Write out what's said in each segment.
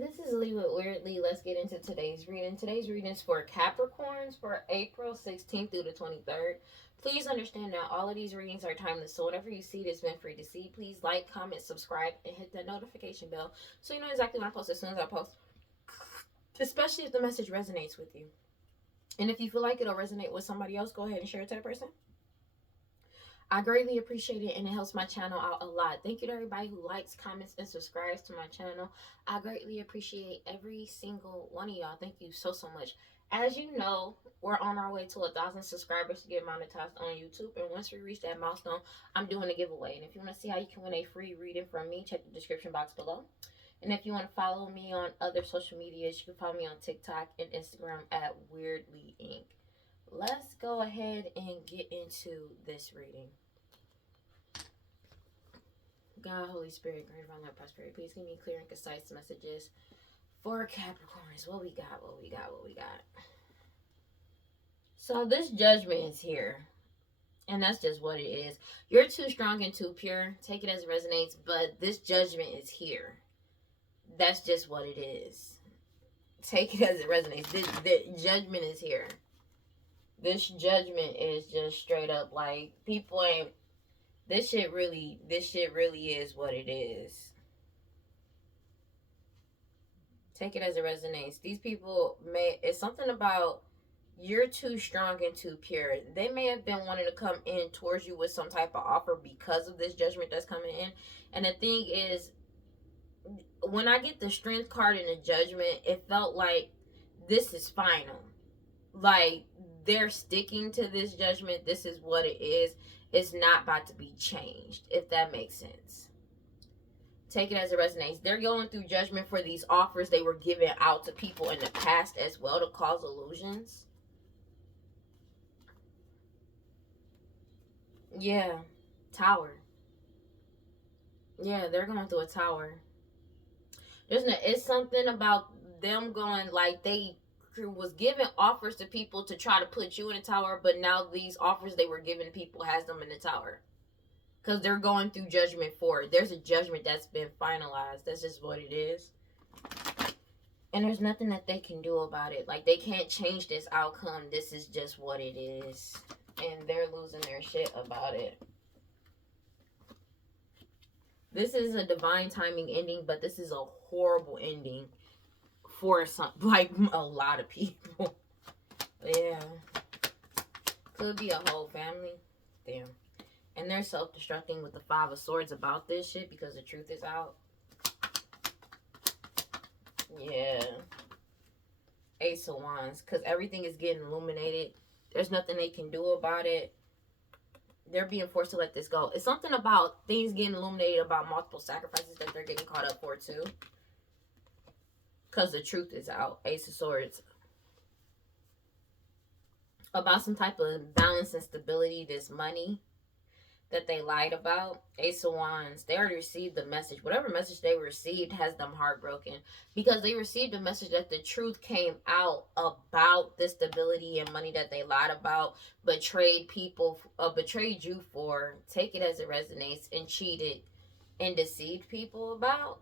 this is Lee with WeirdLee. Let's get into today's reading. Today's reading is for Capricorns for April 16th through the 23rd. Please understand that all of these readings are timeless, so whatever you see that's meant for you to see, please like, comment, subscribe, and hit that notification bell so you know exactly when I post as soon as I post, especially if the message resonates with you. And if you feel like it'll resonate with somebody else, go ahead and share it to that person. I greatly appreciate it, and it helps my channel out a lot. Thank you to everybody who likes, comments, and subscribes to my channel. I greatly appreciate every single one of y'all. Thank you so much. As you know, we're on our way to 1,000 subscribers to get monetized on YouTube. And once we reach that milestone, I'm doing a giveaway. And if you want to see how you can win a free reading from me, check the description box below. And if you want to follow me on other social medias, you can follow me on TikTok and Instagram at WeirdLee Inc. Let's go ahead and get into this reading. God, Holy Spirit, grant around that prosperity. Please give me clear and concise messages for Capricorns. What we got? So this judgment is here. And that's just what it is. You're too strong and too pure. Take it as it resonates. But this judgment is here. That's just what it is. Take it as it resonates. The judgment is here. This judgment is just straight up like, people ain't, this shit really is what it is. Take it as it resonates. These people it's something about, you're too strong and too pure. They may have been wanting to come in towards you with some type of offer because of this judgment that's coming in. And the thing is, when I get the strength card and the judgment, it felt like this is final. Like, they're sticking to this judgment. This is what it is. It's not about to be changed, if that makes sense. Take it as it resonates. They're going through judgment for these offers they were giving out to people in the past as well to cause illusions. Yeah. Tower. Yeah, they're going through a tower. It's something about them going, like, they was giving offers to people to try to put you in a tower, but now these offers they were giving people has them in the tower because they're going through judgment for it. There's a judgment that's been finalized. That's just what it is, and there's nothing that they can do about it. Like, they can't change this outcome. This is just what it is, and they're losing their shit about it. This is a divine timing ending, but this is a horrible ending for some, like, a lot of people. Yeah. Could be a whole family. Damn. And they're self-destructing with the 5 of Swords about this shit because the truth is out. Yeah. Ace of Wands. Because everything is getting illuminated. There's nothing they can do about it. They're being forced to let this go. It's something about things getting illuminated about multiple sacrifices that they're getting caught up for too. Because the truth is out. Ace of Swords. About some type of balance and stability. This money that they lied about. Ace of Wands. They already received the message. Whatever message they received has them heartbroken. Because they received a message that the truth came out about the stability and money that they lied about. Betrayed you for. Take it as it resonates. And cheated and deceived people about.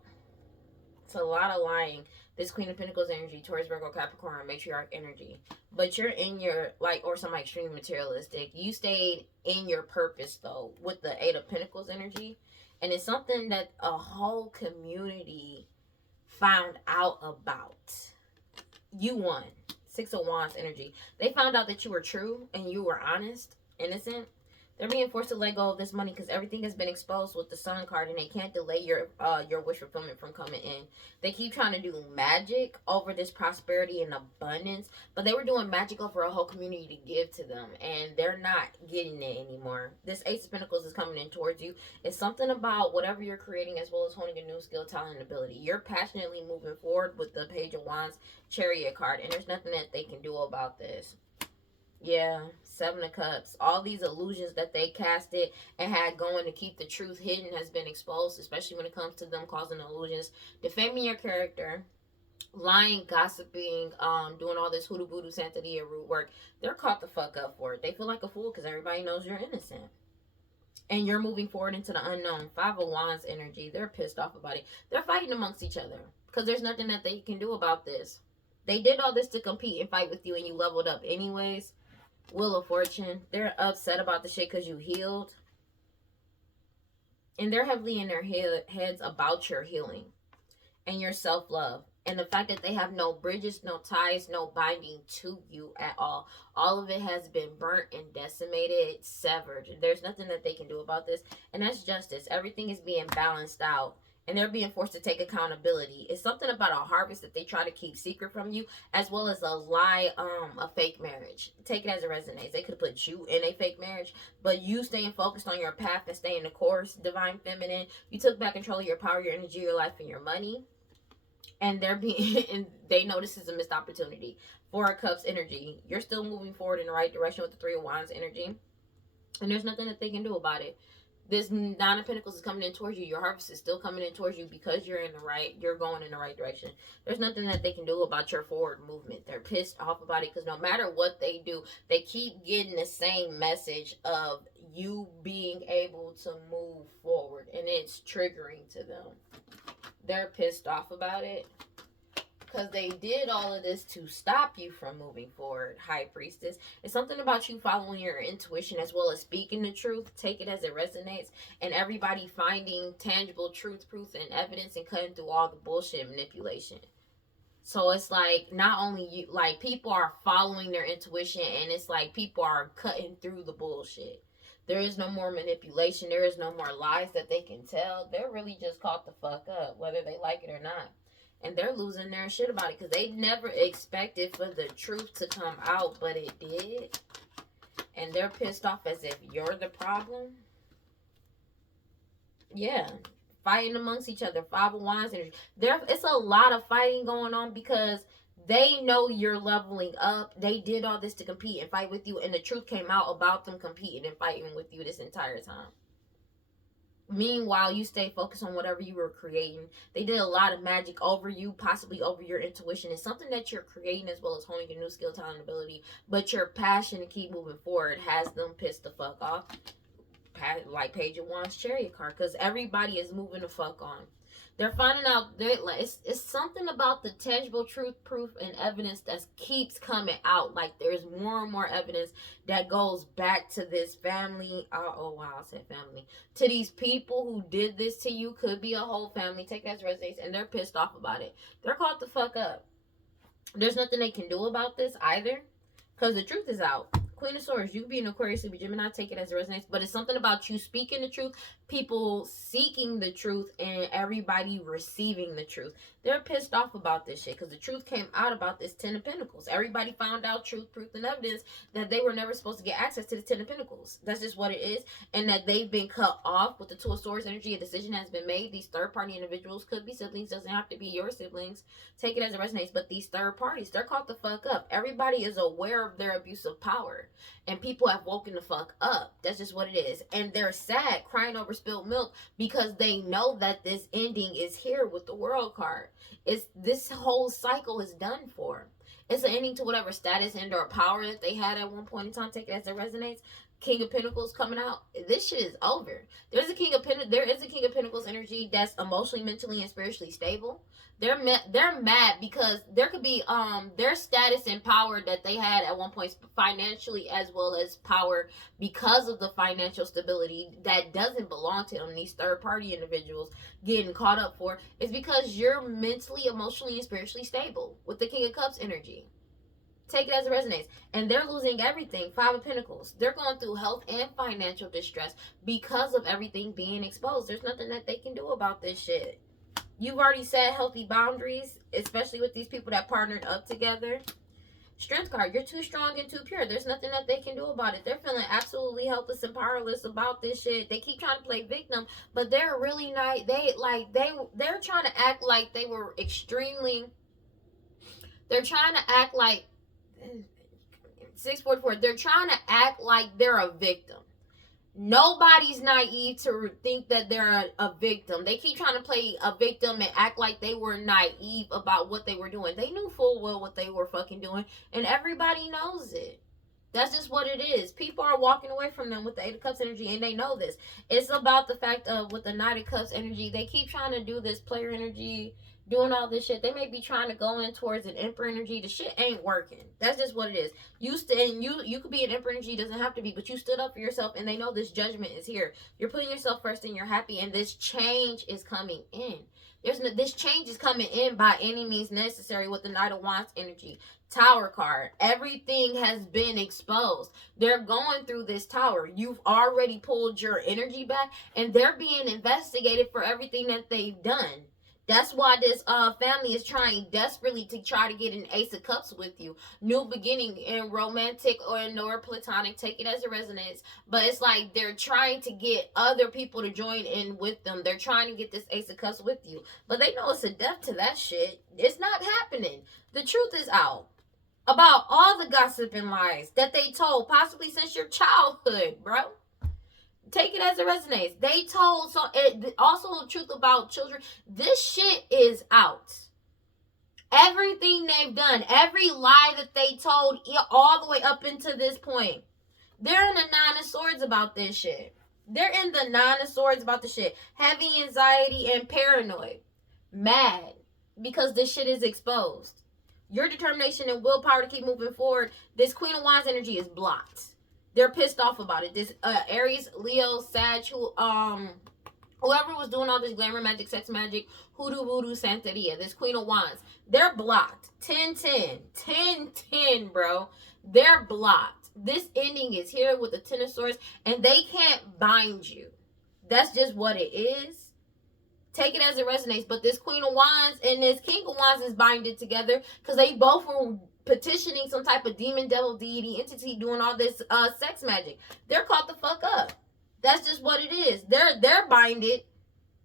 It's a lot of lying. This Queen of Pentacles energy, Taurus, Virgo, Capricorn, matriarch energy. But you're in your, like, or something extremely materialistic. You stayed in your purpose, though, with the 8 of Pentacles energy. And it's something that a whole community found out about. You won. 6 of Wands energy. They found out that you were true and you were honest, innocent. They're being forced to let go of this money because everything has been exposed with the Sun card, and they can't delay your wish fulfillment from coming in. They keep trying to do magic over this prosperity and abundance, but they were doing magic over a whole community to give to them, and they're not getting it anymore. This Ace of Pentacles is coming in towards you. It's something about whatever you're creating as well as honing a new skill, talent, and ability. You're passionately moving forward with the Page of Wands Chariot card, and there's nothing that they can do about this. Yeah, 7 of Cups. All these illusions that they casted and had going to keep the truth hidden has been exposed, especially when it comes to them causing illusions, defaming your character, lying, gossiping, doing all this hoodoo voodoo Santeria root work. They're caught the fuck up for it. They feel like a fool because everybody knows you're innocent. And you're moving forward into the unknown. 5 of Wands energy. They're pissed off about it. They're fighting amongst each other. Because there's nothing that they can do about this. They did all this to compete and fight with you, and you leveled up anyways. Wheel of Fortune. They're upset about the shit because you healed. And they're heavily in their heads about your healing and your self-love. And the fact that they have no bridges, no ties, no binding to you at all. All of it has been burnt and decimated, severed. There's nothing that they can do about this. And that's justice. Everything is being balanced out. And they're being forced to take accountability. It's something about a harvest that they try to keep secret from you, as well as a lie, a fake marriage. Take it as it resonates. They could have put you in a fake marriage, but you staying focused on your path and staying the course, divine feminine. You took back control of your power, your energy, your life, and your money. And and they know this is a missed opportunity. Four of Cups energy. You're still moving forward in the right direction with the Three of Wands energy, and there's nothing that they can do about it. This Nine of Pentacles is coming in towards you. Your harvest is still coming in towards you because you're going in the right direction. There's nothing that they can do about your forward movement. They're pissed off about it because no matter what they do, they keep getting the same message of you being able to move forward, and it's triggering to them. They're pissed off about it because they did all of this to stop you from moving forward, High Priestess. It's something about you following your intuition as well as speaking the truth. Take it as it resonates. And everybody finding tangible truth, proof, and evidence and cutting through all the bullshit manipulation. So it's like not only you, like people are following their intuition, and it's like people are cutting through the bullshit. There is no more manipulation. There is no more lies that they can tell. They're really just caught the fuck up, whether they like it or not. And they're losing their shit about it because they never expected for the truth to come out, but it did. And they're pissed off as if you're the problem. Yeah. Fighting amongst each other. Five of Wands energy. It's a lot of fighting going on because they know you're leveling up. They did all this to compete and fight with you, and the truth came out about them competing and fighting with you this entire time. Meanwhile, you stay focused on whatever you were creating. They did a lot of magic over you, possibly over your intuition. It's something that you're creating as well as honing your new skill, talent, and ability. But your passion to keep moving forward has them pissed the fuck off. Like Page of Wands Chariot card. Because everybody is moving the fuck on. They're finding out, it's something about the tangible truth, proof, and evidence that keeps coming out. Like, there's more and more evidence that goes back to this family. Oh, wow, I said family. To these people who did this to you. Could be a whole family. Take that as resonates. And they're pissed off about it. They're caught the fuck up. There's nothing they can do about this either. Because the truth is out. Queen of Swords, you be an Aquarius, you be Gemini, take it as it resonates. But it's something about you speaking the truth, people seeking the truth, and everybody receiving the truth. They're pissed off about this shit because the truth came out about this Ten of Pentacles. Everybody found out truth, proof, and evidence that they were never supposed to get access to the Ten of Pentacles. That's just what it is. And that they've been cut off with the Two of Swords energy. A decision has been made. These third-party individuals, could be siblings, doesn't have to be your siblings. Take it as it resonates. But these third parties, they're caught the fuck up. Everybody is aware of their abuse of power. And people have woken the fuck up. That's just what it is. And they're sad, crying over spilled milk, because they know that this ending is here with the World card. This whole cycle is done for. It's an ending to whatever status and or power that they had at one point in time. Take it as it resonates. King of Pentacles coming out. This shit is over. There is a King of Pentacles energy that's emotionally, mentally, and spiritually stable. They're mad because there could be their status and power that they had at one point financially, as well as power because of the financial stability that doesn't belong to them. These third party individuals getting caught up for is because you're mentally, emotionally, and spiritually stable with the King of Cups energy. Take it as it resonates. And they're losing everything. Five of Pentacles. They're going through health and financial distress because of everything being exposed. There's nothing that they can do about this shit. You've already set healthy boundaries, especially with these people that partnered up together. Strength card. You're too strong and too pure. There's nothing that they can do about it. They're feeling absolutely helpless and powerless about this shit. They keep trying to play victim, but they're really not. They're trying to act like they were extremely. They're trying to act like 644. They're trying to act like they're a victim. Nobody's naive to think that they're a victim. They keep trying to play a victim and act like they were naive about what they were doing. They knew full well what they were fucking doing, and everybody knows it. That's just what it is. People are walking away from them with the Eight of Cups energy, and they know this. It's about the fact of with the Knight of Cups energy, they keep trying to do this player energy, doing all this shit. They may be trying to go in towards an emperor energy. The shit ain't working. That's just what it is. You could be an emperor energy, doesn't have to be, but you stood up for yourself, and they know this judgment is here. You're putting yourself first, and you're happy, and this change is coming in. This change is coming in by any means necessary with the Knight of Wands energy. Tower card. Everything has been exposed. They're going through this tower. You've already pulled your energy back, and they're being investigated for everything that they've done. That's why this family is trying desperately to try to get an Ace of Cups with you. New beginning in romantic or platonic. Take it as it resonates. But it's like they're trying to get other people to join in with them. They're trying to get this Ace of Cups with you. But they know it's a death to that shit. It's not happening. The truth is out about all the gossip and lies that they told, possibly since your childhood, bro. Take it as it resonates. They told, so also the truth about children. This shit is out. Everything they've done, every lie that they told, all the way up into this point. They're in the Nine of Swords about this shit. They're in the Nine of Swords about the shit. Heavy anxiety and paranoid. Mad. Because this shit is exposed. Your determination and willpower to keep moving forward. This Queen of Wands energy is blocked. They're pissed off about it. This Aries, Leo, Sag, whoever was doing all this glamour magic, sex magic, hoodoo, voodoo, Santeria, this Queen of Wands, they're blocked. 10-10. 10-10, bro. They're blocked. This ending is here with the Ten of Swords, and they can't bind you. That's just what it is. Take it as it resonates. But this Queen of Wands and this King of Wands is binded together because they both were petitioning some type of demon, devil, deity, entity, doing all this sex magic. They're caught the fuck up. That's just what it is. They're binded,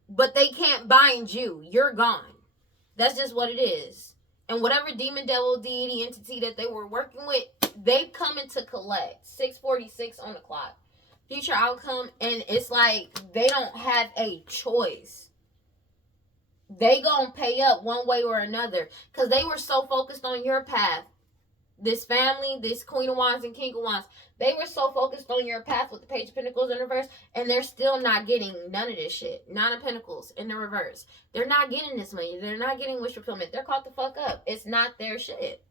but they can't bind you. You're gone. That's just what it is. And whatever demon, devil, deity, entity that they were working with, they've come in to collect. 6:46 on the clock. Future outcome, and it's like they don't have a choice. They gonna pay up one way or another because they were so focused on your path. This family, this Queen of Wands and King of Wands, they were so focused on your path with the Page of Pentacles in reverse, and they're still not getting none of this shit. Nine of Pentacles in the reverse. They're not getting this money. They're not getting wish fulfillment. They're caught the fuck up. It's not their shit.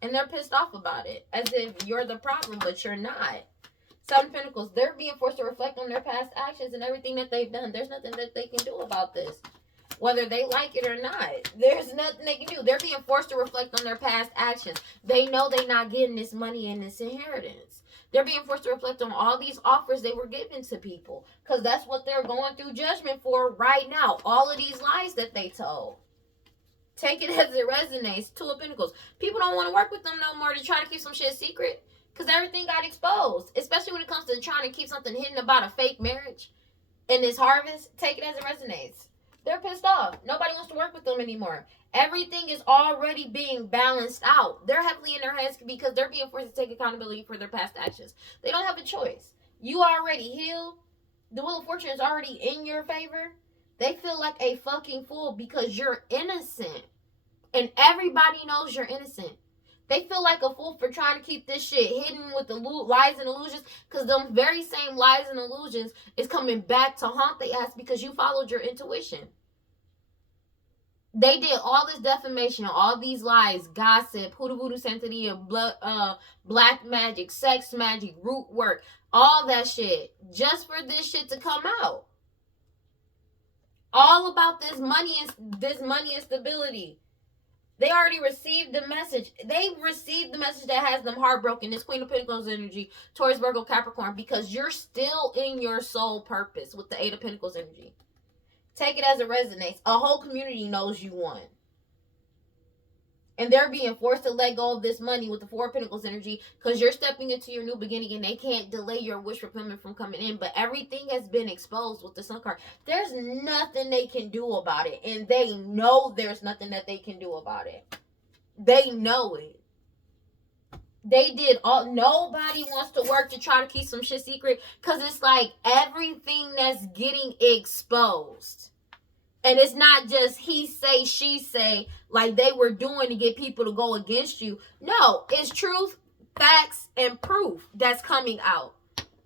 And they're pissed off about it. As if you're the problem, but you're not. Seven of Pentacles, they're being forced to reflect on their past actions and everything that they've done. There's nothing that they can do about this. Whether they like it or not. There's nothing they can do. They're being forced to reflect on their past actions. They know they're not getting this money and this inheritance. They're being forced to reflect on all these offers they were giving to people. Because that's what they're going through judgment for right now. All of these lies that they told. Take it as it resonates. Two of Pentacles. People don't want to work with them no more to try to keep some shit secret. Because everything got exposed. Especially when it comes to trying to keep something hidden about a fake marriage. And this harvest. Take it as it resonates. They're pissed off. Nobody wants to work with them anymore. Everything is already being balanced out. They're heavily in their heads because they're being forced to take accountability for their past actions. They don't have a choice. You already healed. The Wheel of Fortune is already in your favor. They feel like a fucking fool because you're innocent. And everybody knows you're innocent. They feel like a fool for trying to keep this shit hidden with the lies and illusions. Because them very same lies and illusions is coming back to haunt their ass because you followed your intuition. They did all this defamation, all these lies, gossip, hoodoo voodoo santeria, black magic, sex magic, root work, all that shit. Just for this shit to come out. All about this money and stability. They already received the message. They received the message that has them heartbroken. This Queen of Pentacles energy, Taurus, Virgo, Capricorn, because you're still in your soul purpose with the Eight of Pentacles energy. Take it as it resonates. A whole community knows you won. And they're being forced to let go of this money with the Four of Pentacles energy because you're stepping into your new beginning and they can't delay your wish fulfillment from coming in. But everything has been exposed with the Sun card. There's nothing they can do about it. And they know there's nothing that they can do about it. They know it. They did all. Nobody wants to work to try to keep some shit secret because it's like everything that's getting exposed. And it's not just he say, she say, like they were doing to get people to go against you. No, it's truth, facts, and proof that's coming out.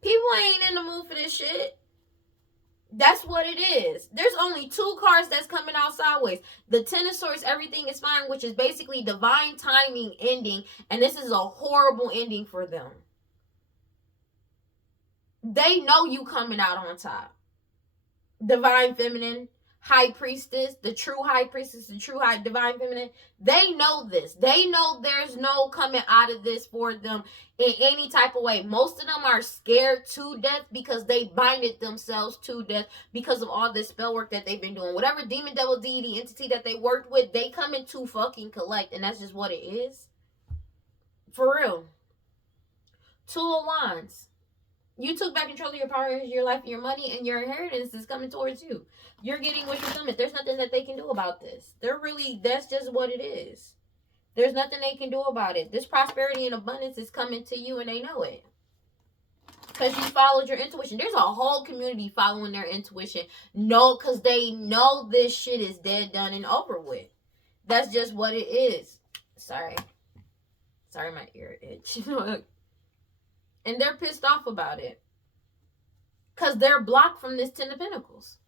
People ain't in the mood for this shit. That's what it is. There's only two cards that's coming out sideways. The Ten of Swords, everything is fine, which is basically divine timing ending. And this is a horrible ending for them. They know you coming out on top. Divine Feminine, High Priestess, the true High Priestess, the true High Divine Feminine. They know this. They know there's no coming out of this for them in any type of way. Most of them are scared to death because they binded themselves to death because of all this spell work that they've been doing. Whatever demon, devil, deity, entity that they worked with, they come in to fucking collect. And that's just what it is. For real. Two of Wands. You took back control of your power, your life, your money, and your inheritance is coming towards you. You're getting what you're coming. There's nothing that they can do about this. That's just what it is. There's nothing they can do about it. This prosperity and abundance is coming to you and they know it. Because you followed your intuition. There's a whole community following their intuition. No, because they know this shit is dead, done, and over with. That's just what it is. Sorry, my ear itch. And they're pissed off about it. Because they're blocked from this Ten of Pentacles.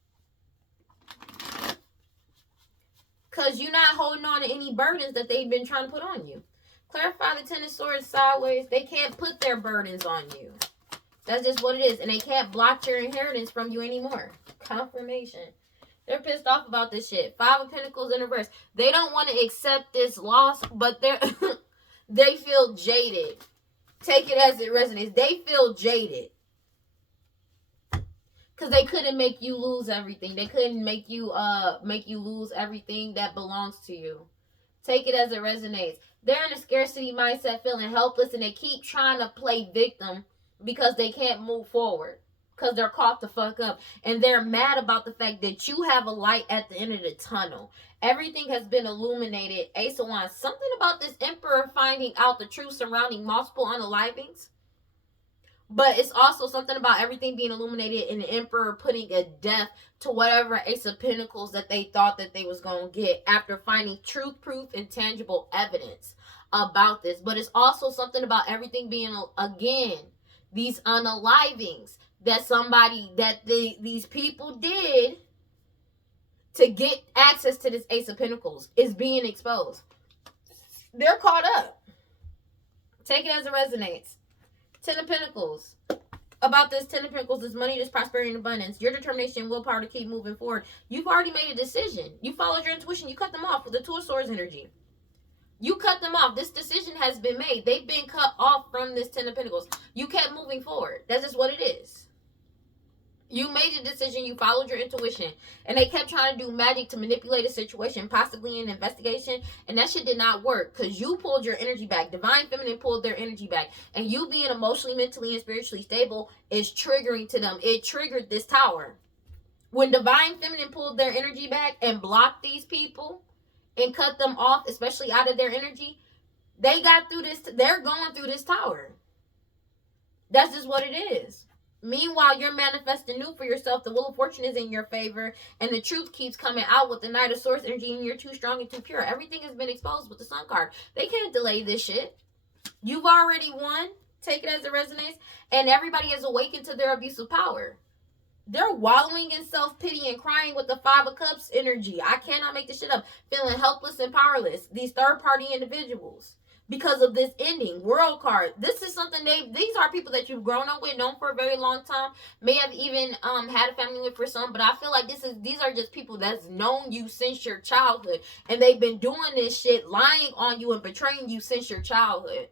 Because you're not holding on to any burdens that they've been trying to put on you. Clarify the Ten of Swords sideways. They can't put their burdens on you. That's just what it is. And they can't block your inheritance from you anymore. Confirmation. They're pissed off about this shit. Five of Pentacles in reverse. They don't want to accept this loss, but they feel jaded. Take it as it resonates. They feel jaded. Because they couldn't make you lose everything. They couldn't make you lose everything that belongs to you. Take it as it resonates. They're in a scarcity mindset, feeling helpless, and they keep trying to play victim because they can't move forward. Because they're caught the fuck up. And they're mad about the fact that you have a light at the end of the tunnel. Everything has been illuminated. Ace of Wands. Something about this Emperor finding out the truth surrounding multiple unalivings. But it's also something about everything being illuminated and the Emperor putting a death to whatever Ace of Pentacles that they thought that they was going to get after finding truth, proof, and tangible evidence about this. But it's also something about everything being, again, these unalivings that these people did to get access to this Ace of Pentacles is being exposed. They're caught up. Take it as it resonates. Ten of Pentacles. About this Ten of Pentacles, this money, this prosperity and abundance, your determination, willpower to keep moving forward. You've already made a decision. You followed your intuition. You cut them off with the Two of Swords energy. You cut them off. This decision has been made. They've been cut off from this Ten of Pentacles. You kept moving forward. That's just what it is. You made a decision. You followed your intuition. And they kept trying to do magic to manipulate a situation, possibly an investigation. And that shit did not work because you pulled your energy back. Divine Feminine pulled their energy back. And you being emotionally, mentally, and spiritually stable is triggering to them. It triggered this tower. When Divine Feminine pulled their energy back and blocked these people and cut them off, especially out of their energy, they got through this. They're going through this tower. That's just what it is. Meanwhile, you're manifesting new for yourself. The Wheel of Fortune is in your favor. And the truth keeps coming out with the Knight of Swords energy. And you're too strong and too pure. Everything has been exposed with the Sun card. They can't delay this shit. You've already won. Take it as it resonates. And everybody has awakened to their abuse of power. They're wallowing in self-pity and crying with the Five of Cups energy. I cannot make this shit up. Feeling helpless and powerless. These third-party individuals. Because of this ending. World card. This is something these are people that you've grown up with, known for a very long time. May have even had a family with for some. But I feel like these are just people that's known you since your childhood. And they've been doing this shit, lying on you and betraying you since your childhood.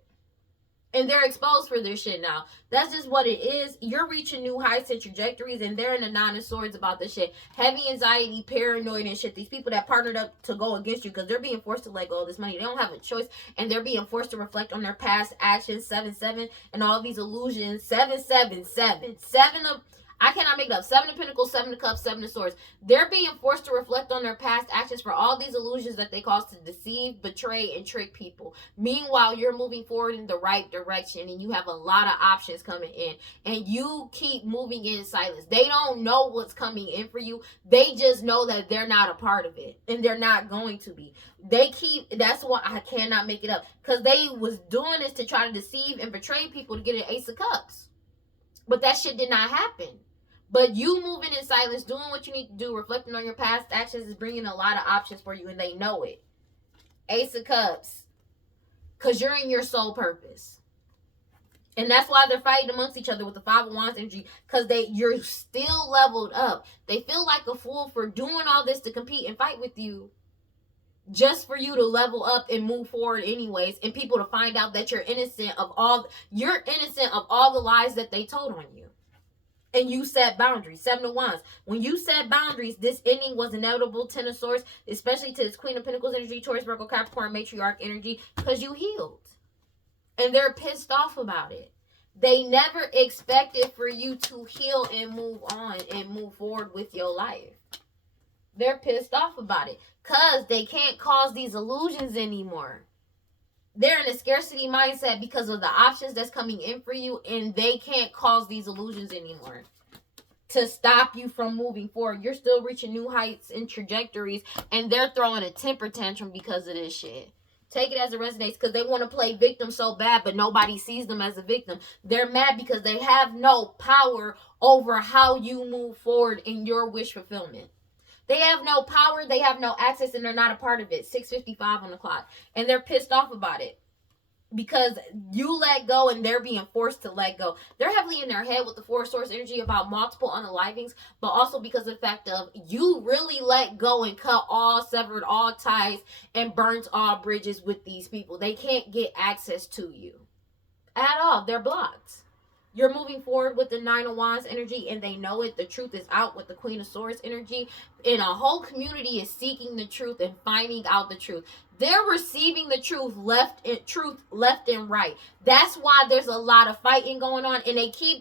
And they're exposed for this shit now. That's just what it is. You're reaching new heights and trajectories. And they're in the Nine of Swords about this shit. Heavy anxiety, paranoid and shit. These people that partnered up to go against you. Because they're being forced to let go of this money. They don't have a choice. And they're being forced to reflect on their past actions. 7-7. And all these illusions. 7-7-7. 7 of... I cannot make it up. 7 of Pentacles, 7 of Cups, 7 of Swords. They're being forced to reflect on their past actions for all these illusions that they caused to deceive, betray, and trick people. Meanwhile, you're moving forward in the right direction and you have a lot of options coming in. And you keep moving in silence. They don't know what's coming in for you. They just know that they're not a part of it. And they're not going to be. That's why I cannot make it up. Because they was doing this to try to deceive and betray people to get an Ace of Cups. But that shit did not happen. But you moving in silence, doing what you need to do, reflecting on your past actions is bringing a lot of options for you, and they know it. Ace of Cups. Because you're in your soul purpose. And that's why they're fighting amongst each other with the Five of Wands energy. Because you're still leveled up. They feel like a fool for doing all this to compete and fight with you. Just for you to level up and move forward anyways. And people to find out that you're innocent of all the lies that they told on you. And you set boundaries. Seven of Wands. When you set boundaries, this ending was inevitable. Ten of Swords, especially to this Queen of Pentacles energy, Taurus, Virgo, Capricorn, Matriarch energy, because you healed. And they're pissed off about it. They never expected for you to heal and move on and move forward with your life. They're pissed off about it because they can't cause these illusions anymore. They're in a scarcity mindset because of the options that's coming in for you, and they can't cause these illusions anymore to stop you from moving forward. You're still reaching new heights and trajectories, and they're throwing a temper tantrum because of this shit. Take it as it resonates, because they want to play victim so bad, but nobody sees them as a victim. They're mad because they have no power over how you move forward in your wish fulfillment. They have no power, they have no access, and they're not a part of it. 6:55 on the clock. And they're pissed off about it. Because you let go and they're being forced to let go. They're heavily in their head with the Four Source energy about multiple unalivings, but also because of the fact of you really let go and severed all ties and burnt all bridges with these people. They can't get access to you at all. They're blocked. You're moving forward with the Nine of Wands energy, and they know it. The truth is out with the Queen of Swords energy, and a whole community is seeking the truth and finding out the truth. They're receiving the truth left and right. That's why there's a lot of fighting going on, and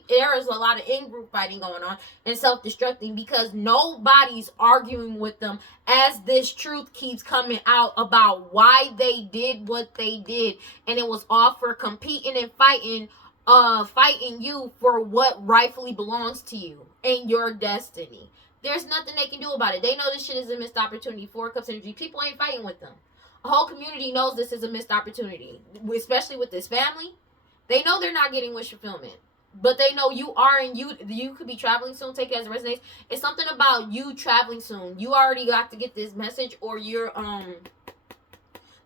there is a lot of in-group fighting going on and self-destructing because nobody's arguing with them as this truth keeps coming out about why they did what they did, and it was all for competing and fighting you for what rightfully belongs to you and your destiny. There's nothing they can do about it. They know this shit is a missed opportunity. Four of Cups energy. People ain't fighting with them. A whole community knows this is a missed opportunity, especially with this family. They know they're not getting wish fulfillment, but they know you are, and you could be traveling soon. Take it as it resonates. It's something about you traveling soon. You already got to get this message, or you're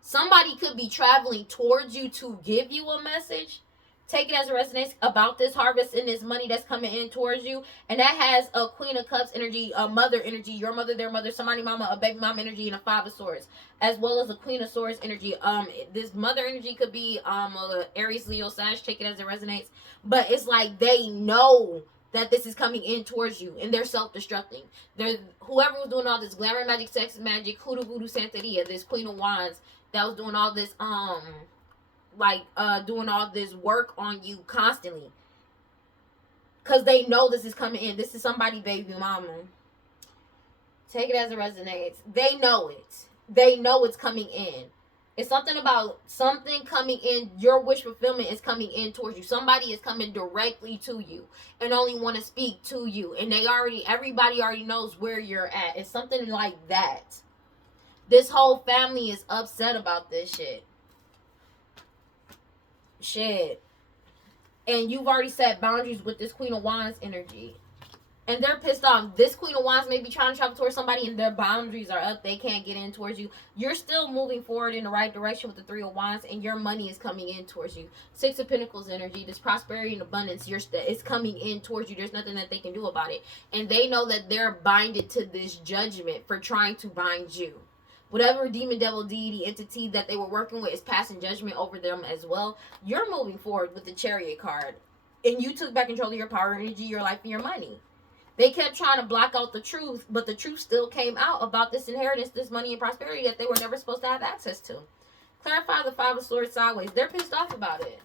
somebody could be traveling towards you to give you a message. Take it as it resonates about this harvest and this money that's coming in towards you. And that has a Queen of Cups energy, a mother energy, your mother, their mother, somebody mama, a baby mom energy, and a Five of Swords. As well as a Queen of Swords energy. This mother energy could be a Aries, Leo, Sag. Take it as it resonates. But it's like they know that this is coming in towards you, and they're self-destructing. Whoever was doing all this glamour magic, sex magic, hoodoo voodoo santeria, this Queen of Wands that was doing all this doing all this work on you constantly, because they know this is coming in. This is somebody baby mama. Take it as it resonates. They know it. They know it's coming in. It's something about something coming in. Your wish fulfillment is coming in towards you. Somebody is coming directly to you and only want to speak to you, and everybody already knows where you're at. It's something like that. This whole family is upset about this shit. And you've already set boundaries with this Queen of Wands energy. And they're pissed off. This Queen of Wands may be trying to travel towards somebody and their boundaries are up. They can't get in towards you. You're still moving forward in the right direction with the Three of Wands, and your money is coming in towards you. Six of Pentacles energy, this prosperity and abundance, it's coming in towards you. There's nothing that they can do about it. And they know that they're binded to this judgment for trying to bind you. Whatever demon, devil, deity, entity that they were working with is passing judgment over them as well. You're moving forward with the Chariot card. And you took back control of your power, energy, your life, and your money. They kept trying to block out the truth, but the truth still came out about this inheritance, this money, and prosperity that they were never supposed to have access to. Clarify the Five of Swords sideways. They're pissed off about it.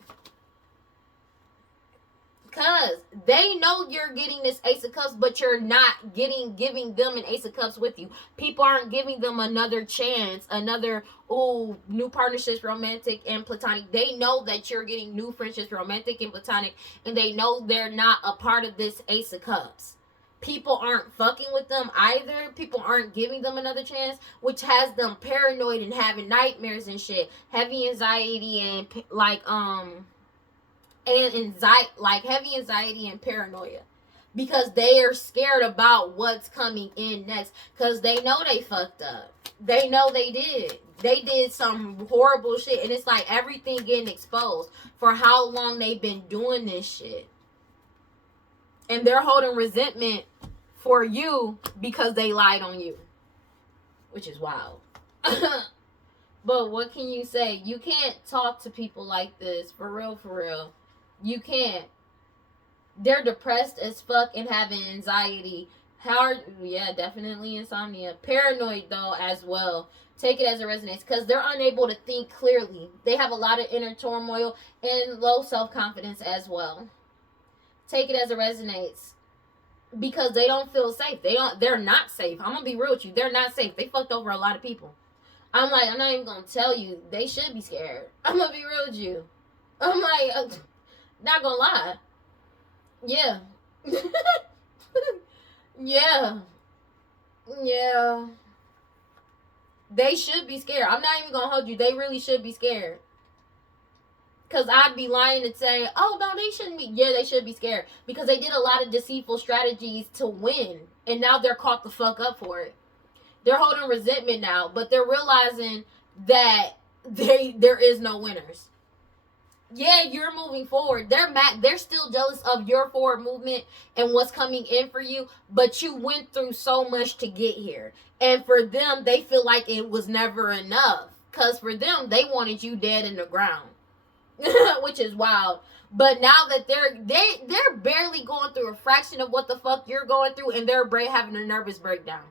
Because they know you're getting this Ace of Cups, but you're not giving them an Ace of Cups with you. People aren't giving them another chance, new partnerships, romantic and platonic. They know that you're getting new friendships, romantic and platonic, and they know they're not a part of this Ace of Cups. People aren't fucking with them either. People aren't giving them another chance, which has them paranoid and having nightmares and shit. Heavy anxiety and heavy anxiety and paranoia. because they are scared about what's coming in next, because they know they fucked up. They know they did some horrible shit, and it's like everything getting exposed for how long they've been doing this shit, and they're holding resentment for you because they lied on you, which is wild. But what can you say? You can't talk to people like this, for real. You can't. They're depressed as fuck and having anxiety. Yeah, definitely insomnia. Paranoid, though, as well. Take it as it resonates, because they're unable to think clearly. They have a lot of inner turmoil and low self-confidence as well. Take it as it resonates, because they don't feel safe. They're not safe. I'm gonna be real with you. They're not safe. They fucked over a lot of people. I'm not even gonna tell you. They should be scared. I'm gonna be real with you. I'm like, not gonna lie. Yeah. Yeah. They should be scared. I'm not even gonna hold you. They really should be scared. Because I'd be lying and say, oh, no, they shouldn't be. Yeah, they should be scared. Because they did a lot of deceitful strategies to win. And now they're caught the fuck up for it. They're holding resentment now, but they're realizing that there is no winners. Yeah, you're moving forward. They're still jealous of your forward movement and what's coming in for you, but you went through so much to get here. And for them, they feel like it was never enough. Because for them, they wanted you dead in the ground. Which is wild. But now that they're barely going through a fraction of what the fuck you're going through, and they're having a nervous breakdown.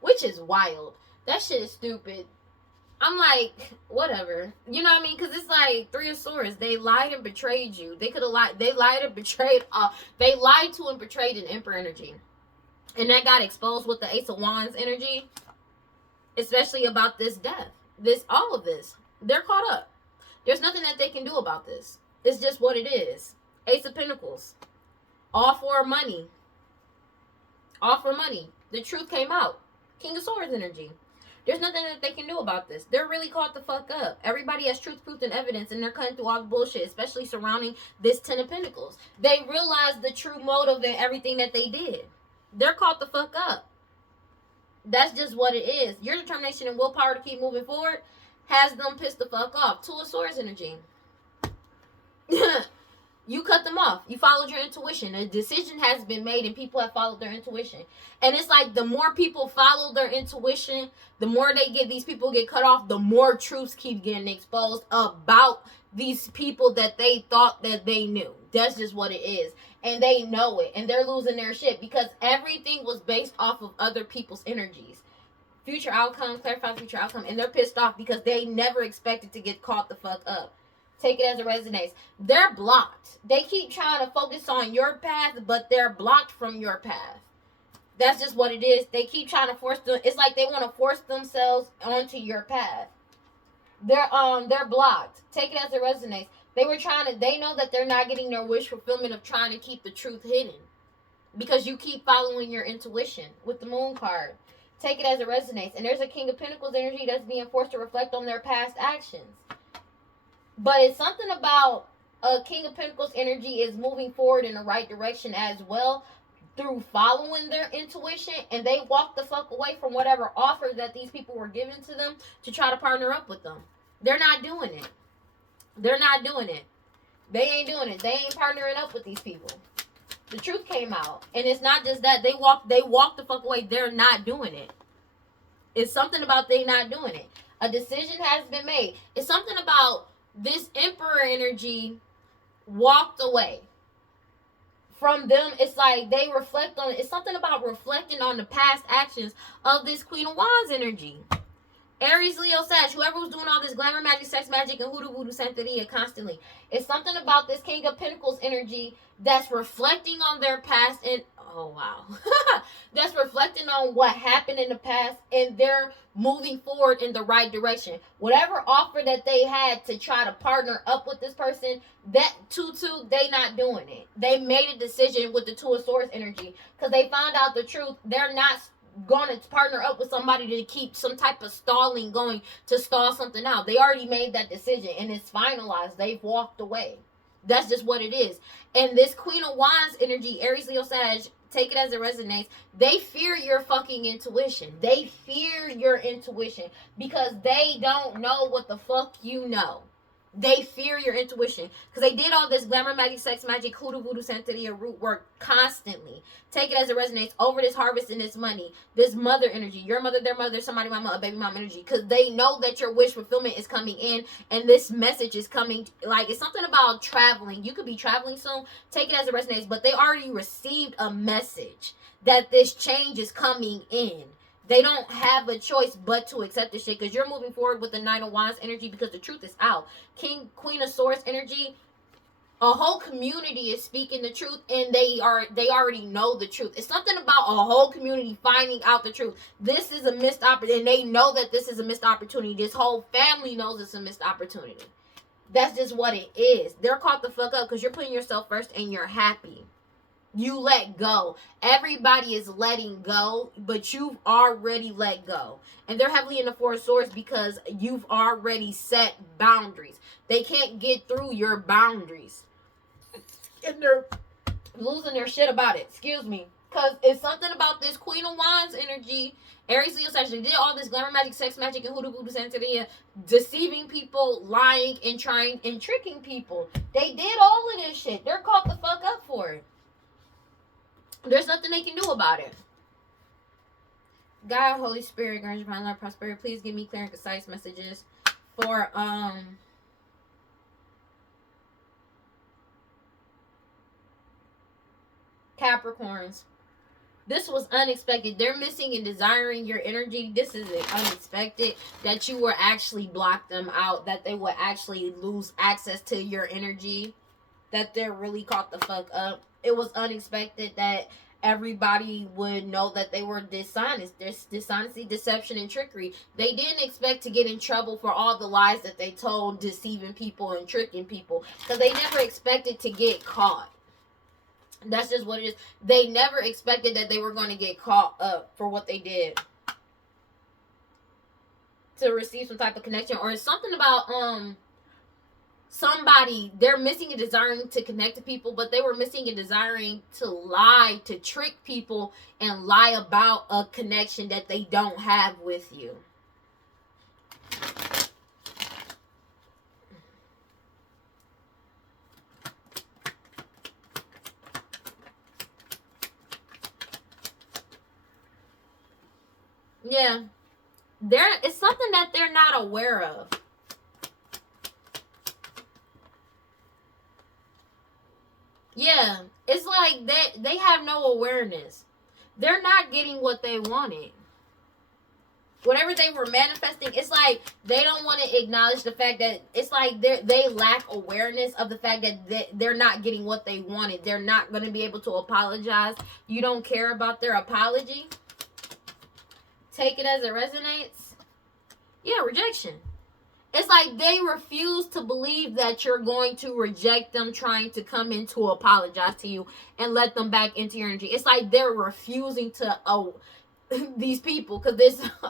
Which is wild. That shit is stupid. I'm like, whatever. You know what I mean? Because it's like 3 of Swords. They lied and betrayed you. They could have lied. They lied and betrayed. They lied to and betrayed an Emperor energy. And that got exposed with the Ace of Wands energy. Especially about this death. All of this. They're caught up. There's nothing that they can do about this. It's just what it is. Ace of Pentacles. All for money. All for money. The truth came out. King of Swords energy. There's nothing that they can do about this. They're really caught the fuck up. Everybody has truth, proof, and evidence, and they're cutting through all the bullshit, especially surrounding this 10 of Pentacles. They realize the true motive in everything that they did. They're caught the fuck up. That's just what it is. Your determination and willpower to keep moving forward has them pissed the fuck off. 2 of Swords energy. You cut them off. You followed your intuition. A decision has been made and people have followed their intuition. And it's like the more people follow their intuition, the more these people get cut off, the more truths keep getting exposed about these people that they thought that they knew. That's just what it is. And they know it. And they're losing their shit because everything was based off of other people's energies. Future outcome, clarify future outcome. And they're pissed off because they never expected to get caught the fuck up. Take it as it resonates. They're blocked. They keep trying to focus on your path, but they're blocked from your path. That's just what it is. They keep trying to force them. It's like they want to force themselves onto your path. They're blocked. Take it as it resonates. They know that they're not getting their wish fulfillment of trying to keep the truth hidden. Because you keep following your intuition with the Moon card. Take it as it resonates. And there's a King of Pentacles energy that's being forced to reflect on their past actions. But it's something about a King of Pentacles energy is moving forward in the right direction as well through following their intuition, and they walk the fuck away from whatever offer that these people were giving to them to try to partner up with them. They're not doing it. They're not doing it. They ain't doing it. They ain't partnering up with these people. The truth came out. And it's not just that. They walk the fuck away. They're not doing it. It's something about they not doing it. A decision has been made. It's something about this Emperor energy walked away from them. It's like they reflect on it. It's something about reflecting on the past actions of this Queen of Wands energy. Aries, Leo, Sag, whoever was doing all this glamour magic, sex magic, and hoodoo voodoo santeria constantly. It's something about this King of Pentacles energy that's reflecting on their past and oh wow. That's reflecting on what happened in the past and they're moving forward in the right direction. Whatever offer that they had to try to partner up with this person, that 2-2, they not doing it. They made a decision with the 2 of Swords energy because they found out the truth. They're not going to partner up with somebody to keep some type of stalling going to stall something out. They already made that decision and it's finalized. They've walked away. That's just what it is. And this Queen of Wands energy, Aries, Leo, Sag, take it as it resonates. They fear your fucking intuition. They fear your intuition because they don't know what the fuck you know. They fear your intuition because they did all this glamour, magic, sex, magic, hoodoo, voodoo, santeria, root work constantly. Take it as it resonates over this harvest and this money, this mother energy, your mother, their mother, somebody mama, a baby mom energy, because they know that your wish fulfillment is coming in and this message is coming. Like, it's something about traveling. You could be traveling soon. Take it as it resonates, but they already received a message that this change is coming in. They don't have a choice but to accept this shit because you're moving forward with the Nine of Wands energy because the truth is out. Queen of Swords energy, a whole community is speaking the truth and they already know the truth. It's something about a whole community finding out the truth. This is a missed opportunity and they know that this is a missed opportunity. This whole family knows it's a missed opportunity. That's just what it is. They're caught the fuck up because you're putting yourself first and you're happy. You let go. Everybody is letting go, but you've already let go. And they're heavily in the Four of Swords because you've already set boundaries. They can't get through your boundaries. And they're losing their shit about it. Excuse me. Because it's something about this Queen of Wands energy. Aries, Leo, Sagittarius. They did all this glamour magic, sex magic, and hoodoo, voodoo, santeria. Deceiving people, lying, and trying, and tricking people. They did all of this shit. They're caught the fuck up for it. There's nothing they can do about it. God, Holy Spirit, grant divine love, prosperity. Please give me clear and concise messages for Capricorns. This was unexpected. They're missing and desiring your energy. This is unexpected that you will actually block them out, that they will actually lose access to your energy, that they're really caught the fuck up. It was unexpected that everybody would know that they were dishonest. There's dishonesty, deception, and trickery. They didn't expect to get in trouble for all the lies that they told, deceiving people and tricking people, because they never expected to get caught. That's just what it is. They never expected that they were going to get caught up for what they did. To receive some type of connection. Or it's something about somebody, they're missing and desiring to connect to people, but they were missing and desiring to lie, to trick people and lie about a connection that they don't have with you. Yeah. It's something that they're not aware of. Yeah, it's like they have no awareness. They're not getting what they wanted. Whatever they were manifesting, it's like they don't want to acknowledge the fact that it's like they lack awareness of the fact that they're not getting what they wanted. They're not going to be able to apologize. You don't care about their apology. Take it as it resonates. Yeah, rejection. It's like they refuse to believe that you're going to reject them trying to come in to apologize to you and let them back into your energy. It's like they're refusing to, these people, because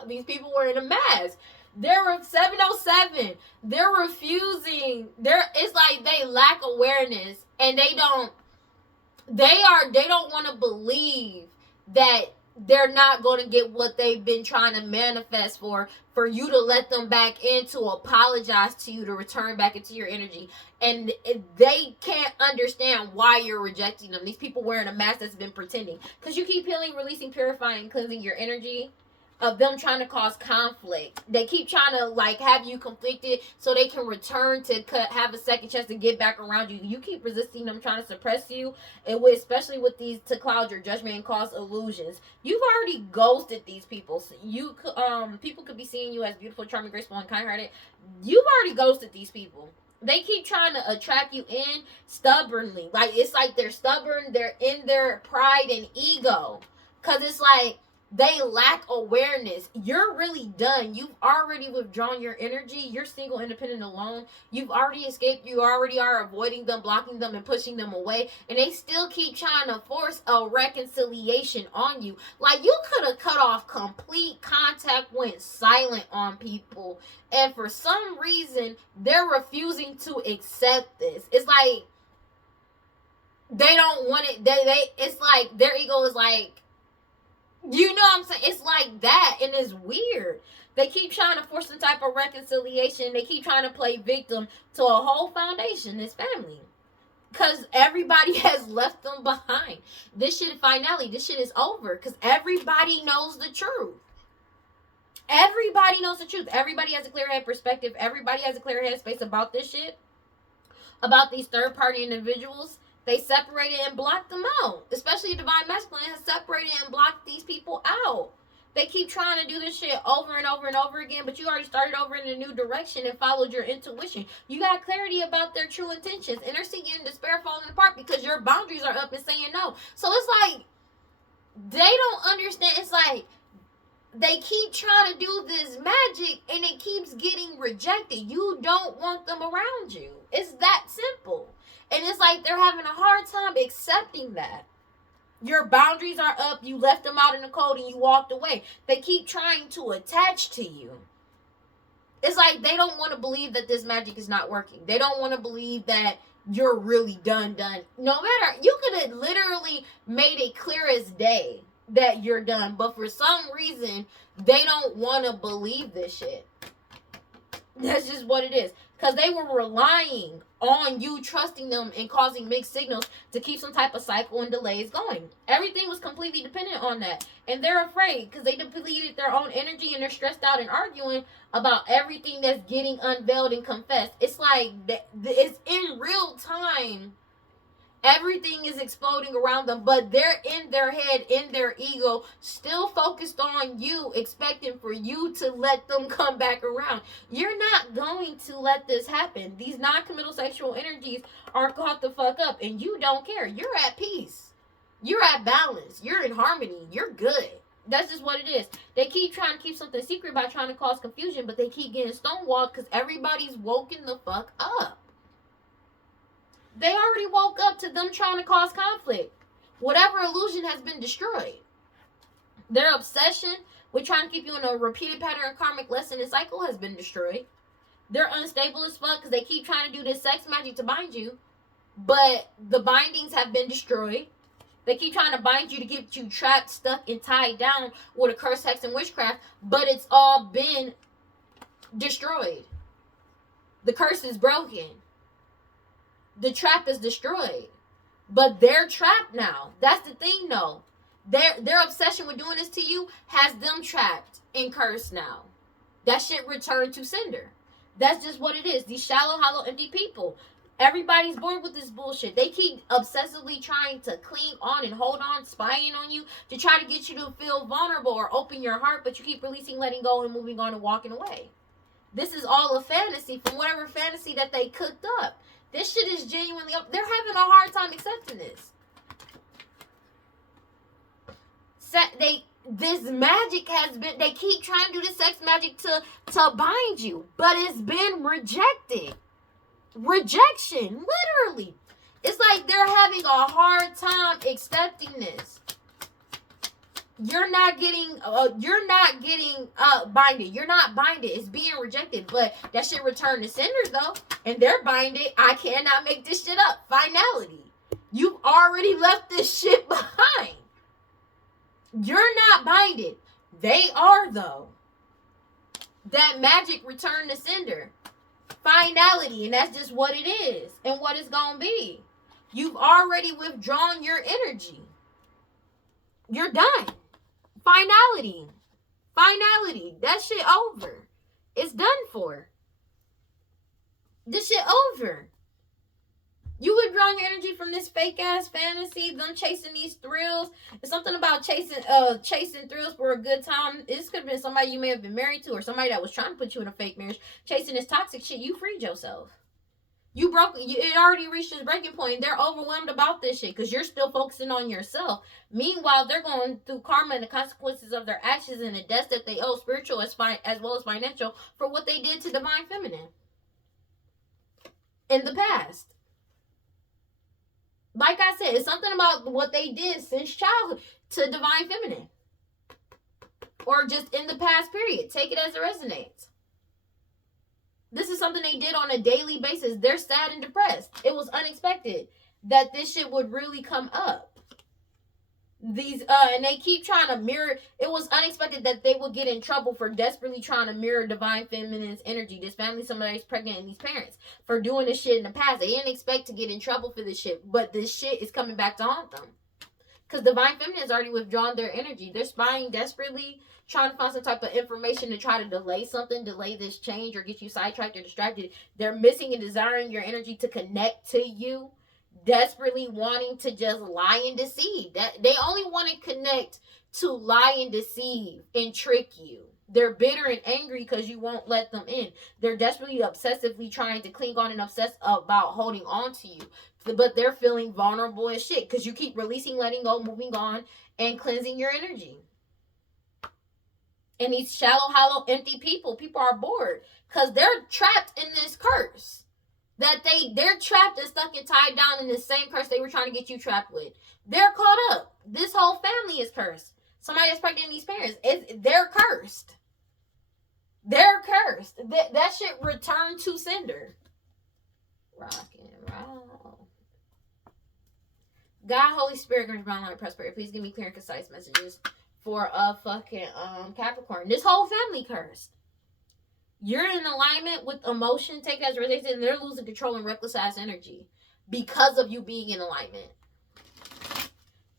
these people were in a mask. They're 707. They're refusing. It's like they lack awareness and they don't want to believe that they're not going to get what they've been trying to manifest for you to let them back in, to apologize to you, to return back into your energy. And they can't understand why you're rejecting them. These people wearing a mask that's been pretending. Because you keep healing, releasing, purifying, cleansing your energy of them trying to cause conflict. They keep trying to like have you conflicted so they can return to have a second chance to get back around you. You keep resisting them, trying to suppress you, and especially with these, to cloud your judgment and cause illusions. You've already ghosted these people. So people could be seeing you as beautiful, charming, graceful, and kind-hearted. You've already ghosted these people. They keep trying to attract you in stubbornly. Like, it's like they're stubborn. They're in their pride and ego. Because it's like they lack awareness. You're really done. You've already withdrawn your energy. You're single, independent, alone. You've already escaped. You already are avoiding them, blocking them, and pushing them away. And they still keep trying to force a reconciliation on you. Like, you could have cut off complete contact, went silent on people. And for some reason, they're refusing to accept this. It's like They don't want it. It's like their ego is like, you know what I'm saying? It's like that, and it's weird. They keep trying to force some type of reconciliation. They keep trying to play victim to a whole foundation, this family. Because everybody has left them behind. This shit, finally, this shit is over. Because everybody knows the truth. Everybody knows the truth. Everybody has a clear head perspective. Everybody has a clear head space about this shit. About these third-party individuals. They separated and blocked them out. Especially Divine Masculine has separated and blocked these people out. They keep trying to do this shit over and over and over again, but you already started over in a new direction and followed your intuition. You got clarity about their true intentions, and they're seeing despair falling apart because your boundaries are up and saying no. So it's like, they don't understand. It's like, they keep trying to do this magic, and it keeps getting rejected. You don't want them around you. It's that simple. And it's like they're having a hard time accepting that. Your boundaries are up. You left them out in the cold and you walked away. They keep trying to attach to you. It's like they don't want to believe that this magic is not working. They don't want to believe that you're really done. No matter, you could have literally made it clear as day that you're done. But for some reason, they don't want to believe this shit. That's just what it is. Because they were relying on you trusting them and causing mixed signals to keep some type of cycle and delays going. Everything was completely dependent on that. And they're afraid because they depleted their own energy and they're stressed out and arguing about everything that's getting unveiled and confessed. It's like, it's in real time. Everything is exploding around them, but they're in their head, in their ego, still focused on you, expecting for you to let them come back around. You're not going to let this happen. These non-committal sexual energies are caught the fuck up, and you don't care. You're at peace. You're at balance. You're in harmony. You're good. That's just what it is. They keep trying to keep something secret by trying to cause confusion, but they keep getting stonewalled because everybody's woken the fuck up. They already woke up to them trying to cause conflict. Whatever illusion has been destroyed. Their obsession with trying to keep you in a repeated pattern of karmic lesson and cycle has been destroyed. They're unstable as fuck because they keep trying to do this sex magic to bind you. But the bindings have been destroyed. They keep trying to bind you to get you trapped, stuck, and tied down with a curse, hex, and witchcraft. But it's all been destroyed. The curse is broken. The trap is destroyed. But they're trapped now. That's the thing, though. Their obsession with doing this to you has them trapped and cursed now. That shit returned to sender. That's just what it is. These shallow, hollow, empty people. Everybody's bored with this bullshit. They keep obsessively trying to cling on and hold on, spying on you to try to get you to feel vulnerable or open your heart, but you keep releasing, letting go, and moving on and walking away. This is all a fantasy from whatever fantasy that they cooked up. This shit is genuinely up. They're having a hard time accepting this. This magic has been, they keep trying to do this sex magic to bind you, but it's been rejected. Rejection, literally. It's like they're having a hard time accepting this. You're not getting binded. You're not binded. It's being rejected. But that shit returned to senders though. And they're binded. I cannot make this shit up. Finality. You've already left this shit behind. You're not binded. They are though. That magic returned to sender. Finality. And that's just what it is. And what it's gonna be. You've already withdrawn your energy. You're done. Finality. That shit over. It's done for. This shit over. You withdrawing your energy from this fake ass fantasy, them chasing these thrills. It's something about chasing thrills for a good time. This could have been somebody you may have been married to or somebody that was trying to put you in a fake marriage. Chasing this toxic shit, you freed yourself. It already reached its breaking point. They're overwhelmed about this shit because you're still focusing on yourself. Meanwhile, they're going through karma and the consequences of their actions and the debts that they owe, spiritual as well as financial, for what they did to Divine Feminine in the past. Like I said, it's something about what they did since childhood to Divine Feminine. Or just in the past period. Take it as it resonates. This is something they did on a daily basis. They're sad and depressed. It was unexpected. that this shit would really come up. And they keep trying to mirror. It was unexpected that they would get in trouble for desperately trying to mirror divine feminine's energy. This family, somebody's pregnant, and these parents for doing this shit in the past. They didn't expect to get in trouble for this shit, but this shit is coming back to haunt them. Because divine feminine has already withdrawn their energy. They're spying desperately, trying to find some type of information to try to delay something, delay this change, or get you sidetracked or distracted. They're missing and desiring your energy to connect to you, desperately wanting to just lie and deceive. That they only want to connect to lie and deceive and trick you. They're bitter and angry because you won't let them in. They're desperately, obsessively trying to cling on and obsess about holding on to you. But they're feeling vulnerable as shit because you keep releasing, letting go, moving on, and cleansing your energy. And these shallow, hollow, empty people are bored because they're trapped in this curse. That they're trapped and stuck and tied down in the same curse they were trying to get you trapped with. They're caught up. This whole family is cursed. Somebody that's pregnant, these parents, they're cursed. They're cursed. That shit returned to sender. Rock and roll. God, Holy Spirit, grant my life prosperity. Please give me clear and concise messages for a fucking Capricorn. This whole family cursed. You're in alignment with emotion, take that as related, and they're losing control and reckless ass energy because of you being in alignment.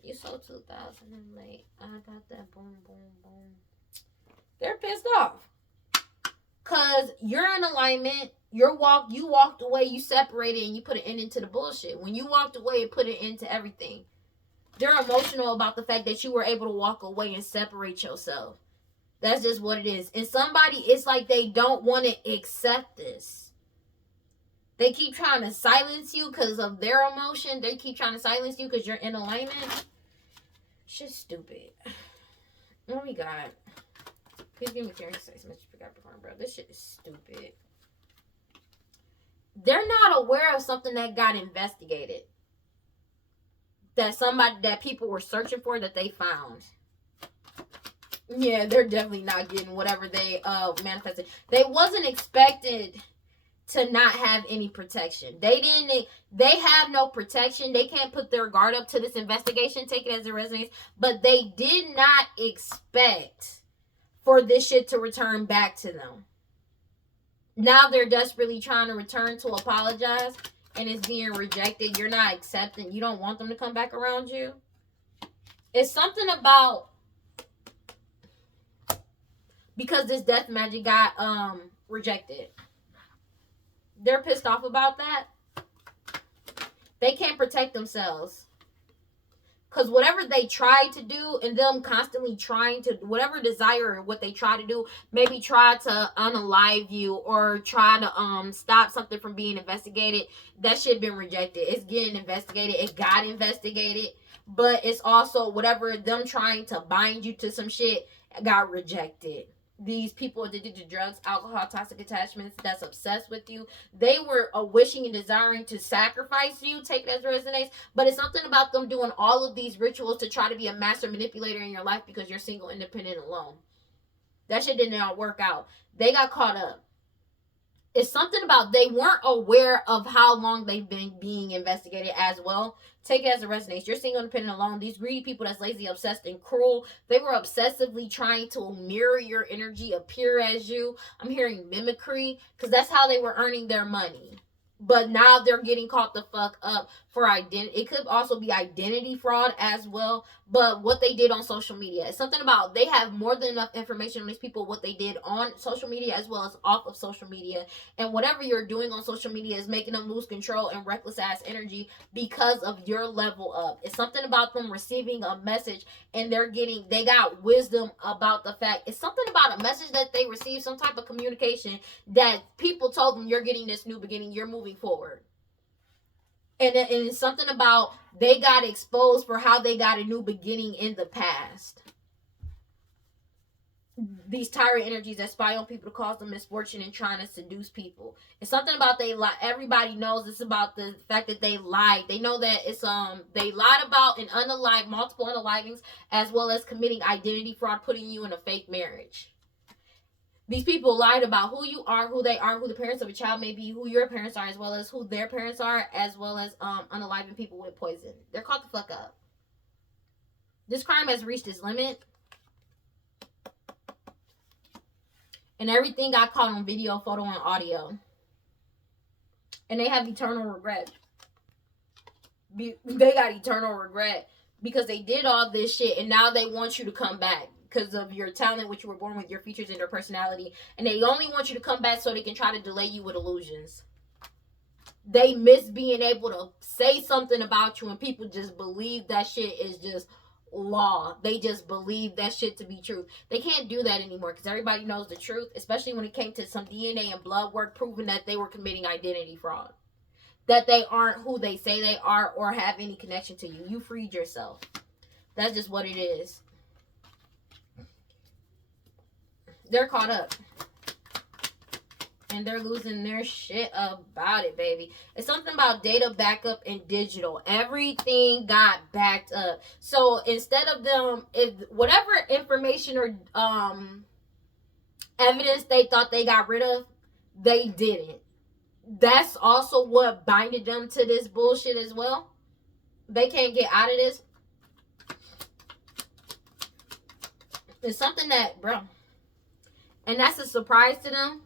You sold 2,000 and late. I got that boom, boom, boom. They're pissed off. Cause you're in alignment. You walked away, you separated, and you put an end into the bullshit. When you walked away, it put an end to everything. They're emotional about the fact that you were able to walk away and separate yourself. That's just what it is. And somebody, it's like they don't want to accept this. They keep trying to silence you because of their emotion. They keep trying to silence you because you're in alignment. Shit's stupid. What we got? Please give me clear insights, Mr. Capricorn, bro. This shit is stupid. They're not aware of something that got investigated. That people were searching for that they found. Yeah, they're definitely not getting whatever they manifested. They wasn't expected to not have any protection. They have no protection. They can't put their guard up to this investigation, take it as it resonates. But they did not expect for this shit to return back to them. Now they're desperately trying to return to apologize, and it's being rejected. You're not accepting. You don't want them to come back around you. It's something about, because this death magic got rejected. They're pissed off about that. They can't protect themselves. Because whatever they try to do, and them constantly trying to, whatever desire or what they try to do, maybe try to unalive you or try to stop something from being investigated, that shit been rejected. It's getting investigated. It got investigated. But it's also whatever them trying to bind you to some shit got rejected. These people addicted to drugs, alcohol, toxic attachments that's obsessed with you. They were wishing and desiring to sacrifice you, take it as resonates. But it's something about them doing all of these rituals to try to be a master manipulator in your life because you're single, independent, alone. That shit did not work out. They got caught up. It's something about they weren't aware of how long they've been being investigated as well. Take it as it resonates. You're single, independent, alone. These greedy people that's lazy, obsessed, and cruel, they were obsessively trying to mirror your energy, appear as you. I'm hearing mimicry because that's how they were earning their money. But now they're getting caught the fuck up for identity. It could also be identity fraud as well. But what they did on social media. It's something about they have more than enough information on these people, what they did on social media as well as off of social media. And whatever you're doing on social media is making them lose control and reckless ass energy because of your level up. It's something about them receiving a message and they got wisdom about the fact. It's something about a message that they received, some type of communication that people told them, you're getting this new beginning, you're moving forward. And it's something about they got exposed for how they got a new beginning in the past. These tyrant energies that spy on people to cause them misfortune and trying to seduce people. It's something about they lie. Everybody knows it's about the fact that they lied. They know that it's they lied about an multiple unalivings, as well as committing identity fraud, putting you in a fake marriage. These people lied about who you are, who they are, who the parents of a child may be, who your parents are, as well as who their parents are, as well as unaliving people with poison. They're caught the fuck up. This crime has reached its limit. And everything got caught on video, photo, and audio. And they have eternal regret. They got eternal regret because they did all this shit and now they want you to come back because of your talent, which you were born with, your features and your personality. And they only want you to come back so they can try to delay you with illusions. They miss being able to say something about you and people just believe that shit is just law. They just believe that shit to be truth. They can't do that anymore because everybody knows the truth, especially when it came to some DNA and blood work proving that they were committing identity fraud. That they aren't who they say they are or have any connection to you. You freed yourself. That's just what it is. They're caught up. And they're losing their shit about it, baby. It's something about data backup and digital. Everything got backed up. So instead of them, if whatever information or evidence they thought they got rid of, they didn't. That's also what binded them to this bullshit as well. They can't get out of this. It's something that, bro, and that's a surprise to them.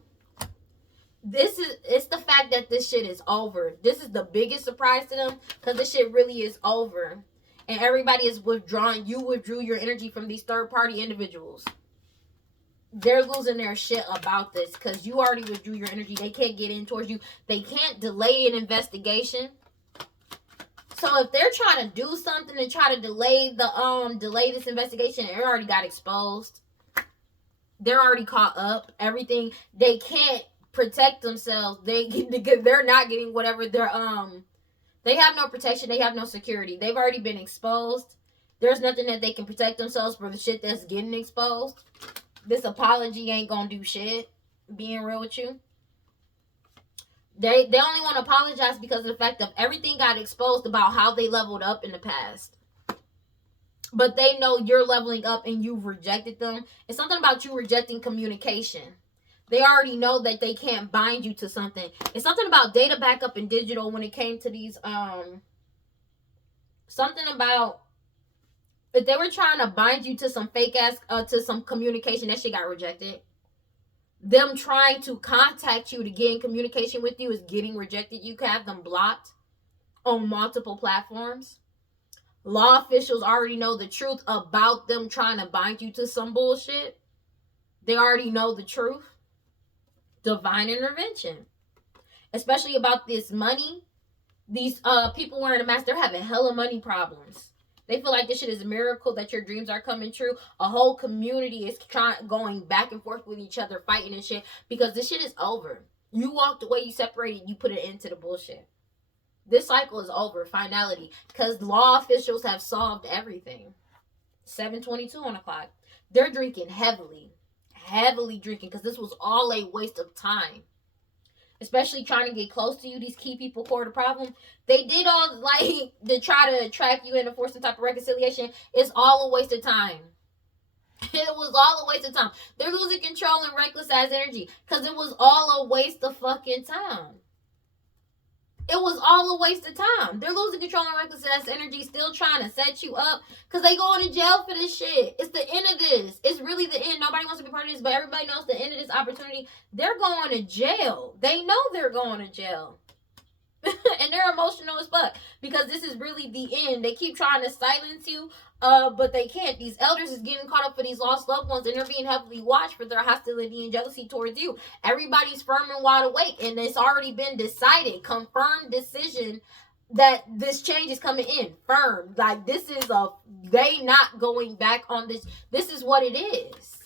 It's the fact that this shit is over. This is the biggest surprise to them because this shit really is over. And everybody is withdrawing. You withdrew your energy from these third-party individuals. They're losing their shit about this because you already withdrew your energy. They can't get in towards you. They can't delay an investigation. So if they're trying to do something and try to delay this investigation, it already got exposed. They're already caught up. Everything, they can't protect themselves. They're not getting whatever they're they have no protection. They have no security. They've already been exposed. There's nothing that they can protect themselves for the shit that's getting exposed. This apology ain't gonna do shit. Being real with you. They only want to apologize because of the fact that everything got exposed about how they leveled up in the past. But they know you're leveling up and you've rejected them. It's something about you rejecting communication. They already know that they can't bind you to something. It's something about data backup and digital when it came to these something about if they were trying to bind you to some fake ass to some communication, that shit got rejected. Them trying to contact you to get in communication with you is getting rejected. You can have them blocked on multiple platforms. Law officials already know the truth about them trying to bind you to some bullshit. They already know the truth. Divine intervention. Especially about this money. These people wearing a mask, they're having hella money problems. They feel like this shit is a miracle that your dreams are coming true. A whole community is going back and forth with each other, fighting and shit. Because this shit is over. You walked away, you separated, you put an end to the bullshit. This cycle is over, finality. Because law officials have solved everything. 7:22 on the clock. They're drinking heavily. Heavily drinking. Because this was all a waste of time. Especially trying to get close to you. These key people core the problem. They did all like to try to track you in and force some type of reconciliation. It's all a waste of time. It was all a waste of time. They're losing control and reckless ass energy. Because it was all a waste of fucking time. It was all a waste of time. They're losing control and reckless ass energy, still trying to set you up because they going to jail for this shit. It's the end of this. It's really the end. Nobody wants to be part of this, but everybody knows the end of this opportunity. They're going to jail. They know they're going to jail. And they're emotional as fuck because this is really the end. They keep trying to silence you, but they can't. These elders is getting caught up for these lost loved ones, and they're being heavily watched for their hostility and jealousy towards you. Everybody's firm and wide awake, and it's already been decided, confirmed decision that this change is coming in. Firm. Like, this is they not going back on this. This is what it is.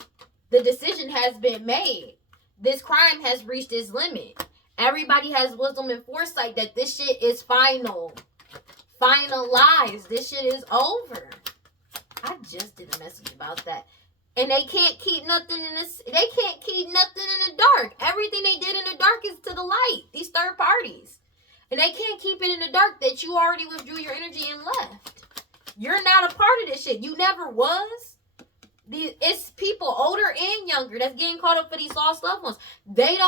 The decision has been made. This crime has reached its limit. Everybody has wisdom and foresight that this shit is final. Finalized. This shit is over. I just did a message about that. And they can't keep nothing in this. They can't keep nothing in the dark. Everything they did in the dark is to the light. These third parties. And they can't keep it in the dark that you already withdrew your energy and left. You're not a part of this shit. You never was. It's people older and younger that's getting caught up for these lost loved ones. They're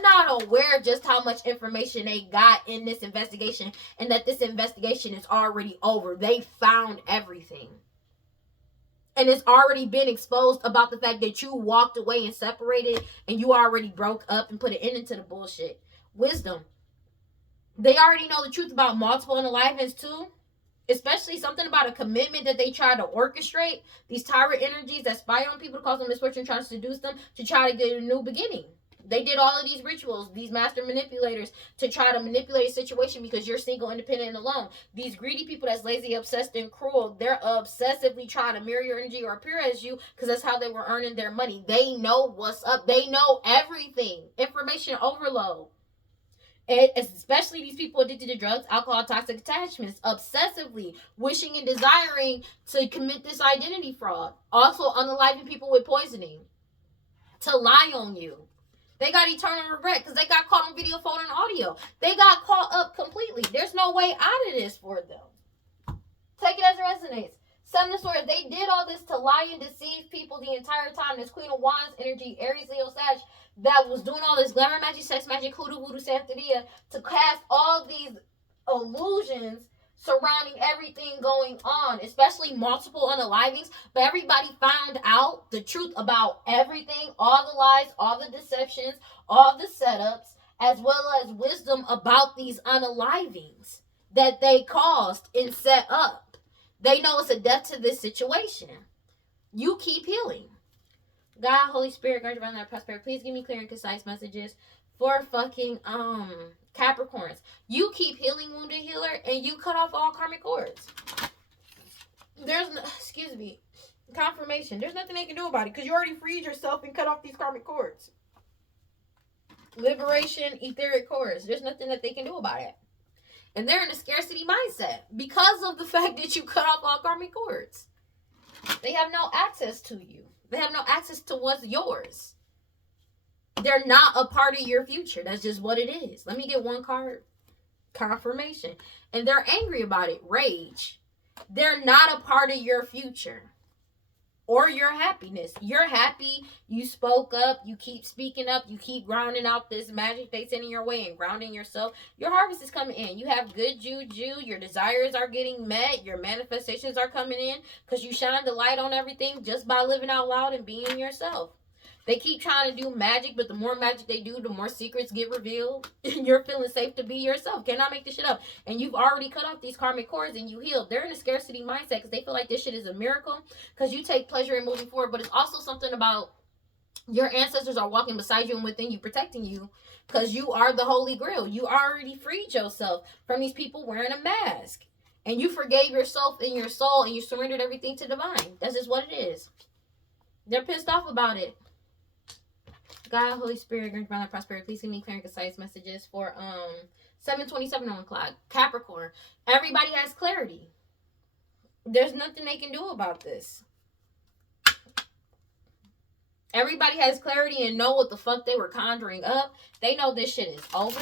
not aware just how much information they got in this investigation, and that this investigation is already over. They found everything. And it's already been exposed about the fact that you walked away and separated, and you already broke up and put an end to the bullshit. Wisdom. They already know the truth about multiple unalivings too. Especially something about a commitment that they try to orchestrate. These tyrant energies that spy on people to cause them misfortune, trying to seduce them to try to get a new beginning. They did all of these rituals, these master manipulators, to try to manipulate a situation because you're single, independent, and alone. These greedy people that's lazy, obsessed, and cruel, they're obsessively trying to mirror your energy or appear as you because that's how they were earning their money. They know what's up. They know everything. Information overload. And especially these people addicted to drugs, alcohol, toxic attachments, obsessively wishing and desiring to commit this identity fraud. Also unaliving people with poisoning to lie on you. They got eternal regret because they got caught on video, phone, and audio. They got caught up completely. There's no way out of this for them. Take it as it resonates. Seven of Swords, they did all this to lie and deceive people the entire time. This Queen of Wands energy, Aries, Leo, Sag, that was doing all this glamour magic, sex magic, hoodoo, voodoo, santeria, to cast all these illusions surrounding everything going on, especially multiple unalivings. But everybody found out the truth about everything, all the lies, all the deceptions, all the setups, as well as wisdom about these unalivings that they caused and set up. They know it's a death to this situation. You keep healing. God, Holy Spirit, guard around that prosperity. Please give me clear and concise messages for fucking Capricorns. You keep healing, wounded healer, and you cut off all karmic cords. There's no, confirmation. There's nothing they can do about it because you already freed yourself and cut off these karmic cords. Liberation, etheric cords. There's nothing that they can do about it. And they're in a scarcity mindset because of the fact that you cut off all karmic cords. They have no access to you. They have no access to what's yours. They're not a part of your future. That's just what it is. Let me get one card. Confirmation. And they're angry about it. Rage. They're not a part of your future or your happiness. You're happy. You spoke up. You keep speaking up. You keep grounding out this magic they sending your way and grounding yourself. Your harvest is coming in. You have good juju. Your desires are getting met. Your manifestations are coming in because you shine the light on everything just by living out loud and being yourself. They keep trying to do magic, but the more magic they do, the more secrets get revealed. You're feeling safe to be yourself. Cannot make this shit up. And you've already cut off these karmic cords and you healed. They're in a scarcity mindset because they feel like this shit is a miracle because you take pleasure in moving forward. But it's also something about your ancestors are walking beside you and within you, protecting you because you are the Holy Grail. You already freed yourself from these people wearing a mask. And you forgave yourself and your soul and you surrendered everything to divine. That's just what it is. They're pissed off about it. God, Holy Spirit, grant around that prosperity. Please give me clear and concise messages for 7:27 on the clock. Capricorn. Everybody has clarity. There's nothing they can do about this. Everybody has clarity and know what the fuck they were conjuring up. They know this shit is over.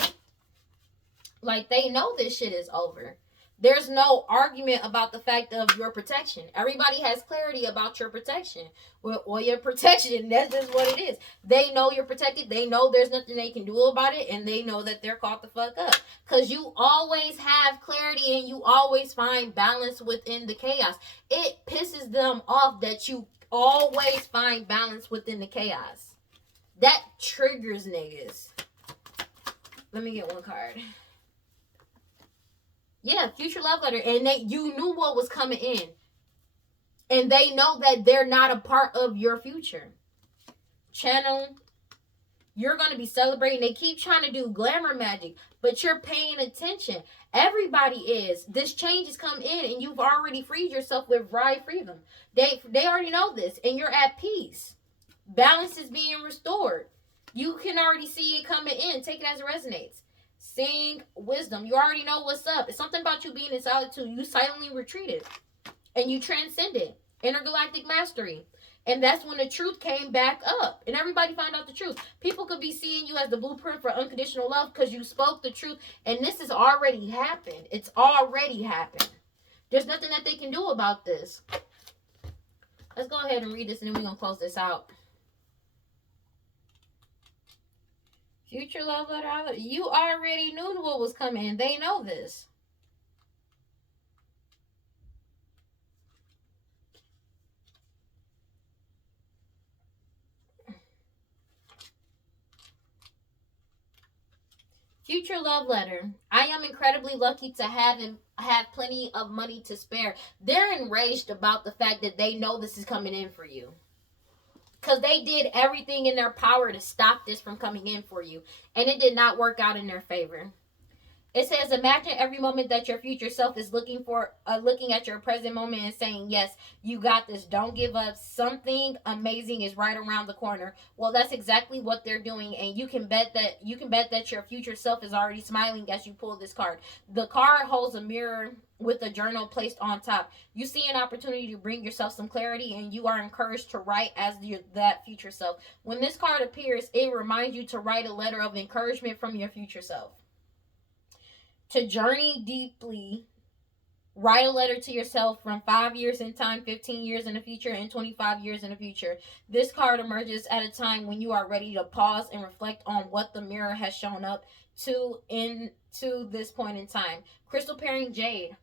Like, they know this shit is over. There's no argument about the fact of your protection. Everybody has clarity about your protection. Well, your protection, that's just what it is. They know you're protected. They know there's nothing they can do about it. And they know that they're caught the fuck up. Because you always have clarity and you always find balance within the chaos. It pisses them off that you always find balance within the chaos. That triggers niggas. Let me get one card. Yeah, future love letter. And you knew what was coming in. And they know that they're not a part of your future. Channel, you're going to be celebrating. They keep trying to do glamour magic, but you're paying attention. Everybody is. This change has come in and you've already freed yourself with Rye Freedom. They already know this and you're at peace. Balance is being restored. You can already see it coming in. Take it as it resonates. Sing wisdom. You already know what's up. It's something about you being in solitude. You silently retreated. And you transcended. Intergalactic mastery. And that's when the truth came back up. And everybody found out the truth. People could be seeing you as the blueprint for unconditional love because you spoke the truth. And this has already happened. It's already happened. There's nothing that they can do about this. Let's go ahead and read this and then we're going to close this out. Future love letter. You already knew what was coming. They know this. Future love letter. I am incredibly lucky to have plenty of money to spare. They're enraged about the fact that they know this is coming in for you. Because they did everything in their power to stop this from coming in for you. And it did not work out in their favor. It says, imagine every moment that your future self is looking at your present moment and saying, yes, you got this. Don't give up. Something amazing is right around the corner. Well, that's exactly what they're doing. And you can bet that your future self is already smiling as you pull this card. The card holds a mirror with a journal placed on top. You see an opportunity to bring yourself some clarity, and you are encouraged to write as that future self. When this card appears, it reminds you to write a letter of encouragement from your future self. To journey deeply, write a letter to yourself from 5 years in time, 15 years in the future, and 25 years in the future. This card emerges at a time when you are ready to pause and reflect on what the mirror has shown up to this point in time. Crystal pairing jade.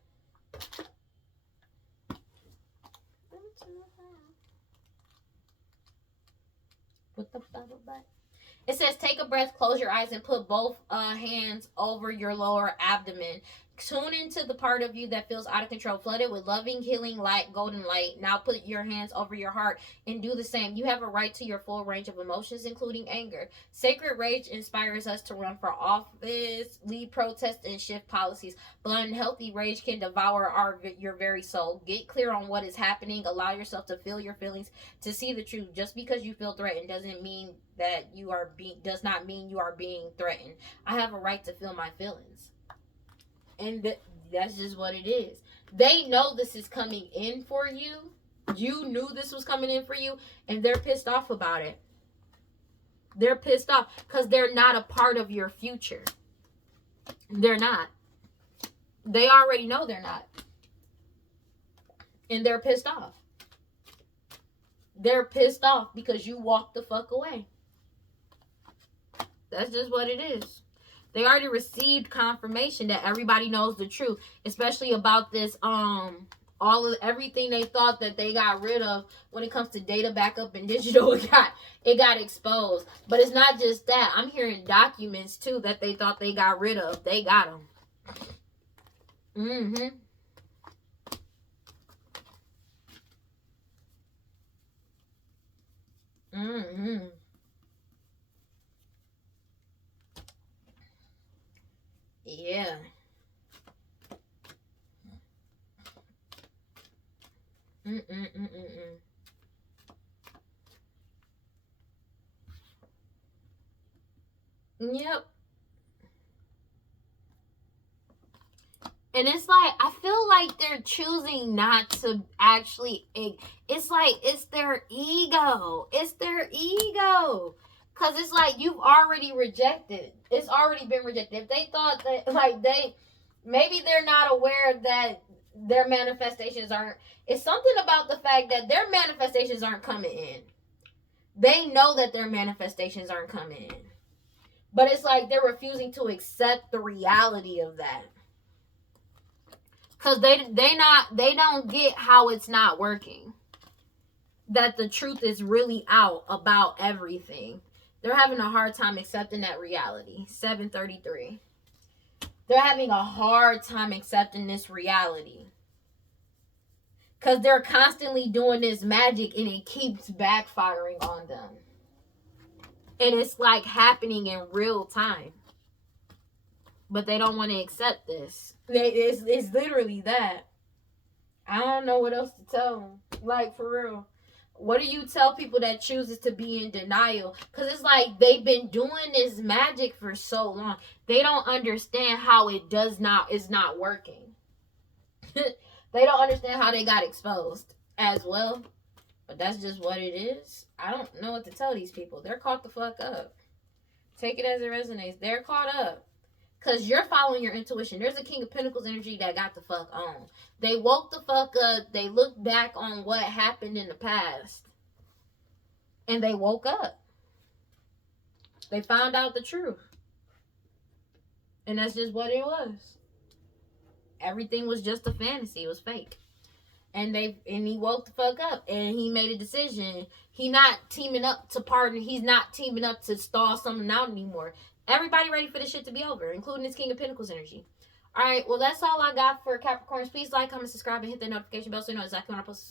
Put the bubble back. It says, take a breath, close your eyes, and put both hands over your lower abdomen. Tune into the part of you that feels out of control, flooded with loving, healing light, golden light. Now put your hands over your heart and do the same. You have a right to your full range of emotions, including anger. Sacred rage inspires us to run for office, lead protests, and shift policies. But unhealthy rage can devour your very soul. Get clear on what is happening. Allow yourself to feel your feelings, to see the truth. Just because you feel threatened does not mean you are being threatened. I have a right to feel my feelings. And that's just what it is. They know this is coming in for you. You knew this was coming in for you, and they're pissed off about it. They're pissed off because they're not a part of your future. They're not. They already know they're not. And they're pissed off. They're pissed off because you walked the fuck away. That's just what it is. They already received confirmation that everybody knows the truth, especially about this, everything they thought that they got rid of when it comes to data backup and digital. It got exposed. But it's not just that. I'm hearing documents too that they thought they got rid of. They got them. Yeah. Yep. And it's like, I feel like they're choosing not to actually, it's like, it's their ego. It's their ego. Because it's like, you've already rejected. It's already been rejected. If they thought that, maybe they're not aware that their manifestations aren't, it's something about the fact that their manifestations aren't coming in. They know that their manifestations aren't coming in. But it's like they're refusing to accept the reality of that. Because they don't get how it's not working. That the truth is really out about everything. They're having a hard time accepting that reality. 733. They're having a hard time accepting this reality. Because they're constantly doing this magic and it keeps backfiring on them. And it's like happening in real time. But they don't want to accept this. It's literally that. I don't know what else to tell them. Like, for real. What do you tell people that chooses to be in denial? Because it's like they've been doing this magic for so long. They don't understand how it is not working. They don't understand how they got exposed as well. But that's just what it is. I don't know what to tell these people. They're caught the fuck up. Take it as it resonates. They're caught up. Because you're following your intuition. There's a King of Pentacles energy that got the fuck on. They woke the fuck up. They looked back on what happened in the past. And they woke up. They found out the truth. And that's just what it was. Everything was just a fantasy. It was fake. And he woke the fuck up. And he made a decision. He not teaming up to pardon. He's not teaming up to stall something out anymore. Everybody ready for this shit to be over, including this King of Pentacles energy. Alright, well, that's all I got for Capricorns. Please like, comment, subscribe, and hit that notification bell so you know exactly when I post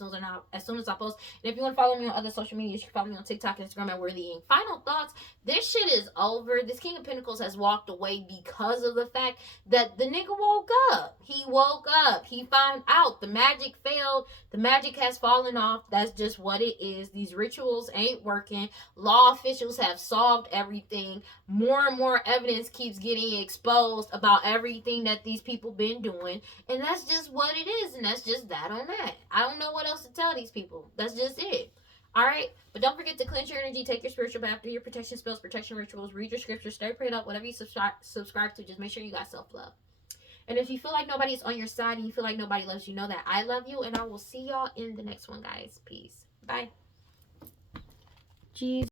as soon as I post. And if you want to follow me on other social media, you can follow me on TikTok and Instagram at WeirdLee. Final thoughts. This shit is over. This King of Pentacles has walked away because of the fact that the nigga woke up. He woke up. He found out the magic failed. The magic has fallen off. That's just what it is. These rituals ain't working. Law officials have solved everything. More and more evidence keeps getting exposed about everything that these people been doing, and that's just what it is, and that's just that on that. I don't know what else to tell these people. That's just it. All right, but don't forget to cleanse your energy, take your spiritual bath, do your protection spells, protection rituals, read your scriptures, stay prayed up, whatever you subscribe to. Just make sure you got self-love. And if you feel like nobody's on your side and you feel like nobody loves you, know that I love you, and I will see y'all in the next one, guys. Peace. Bye. Jeez.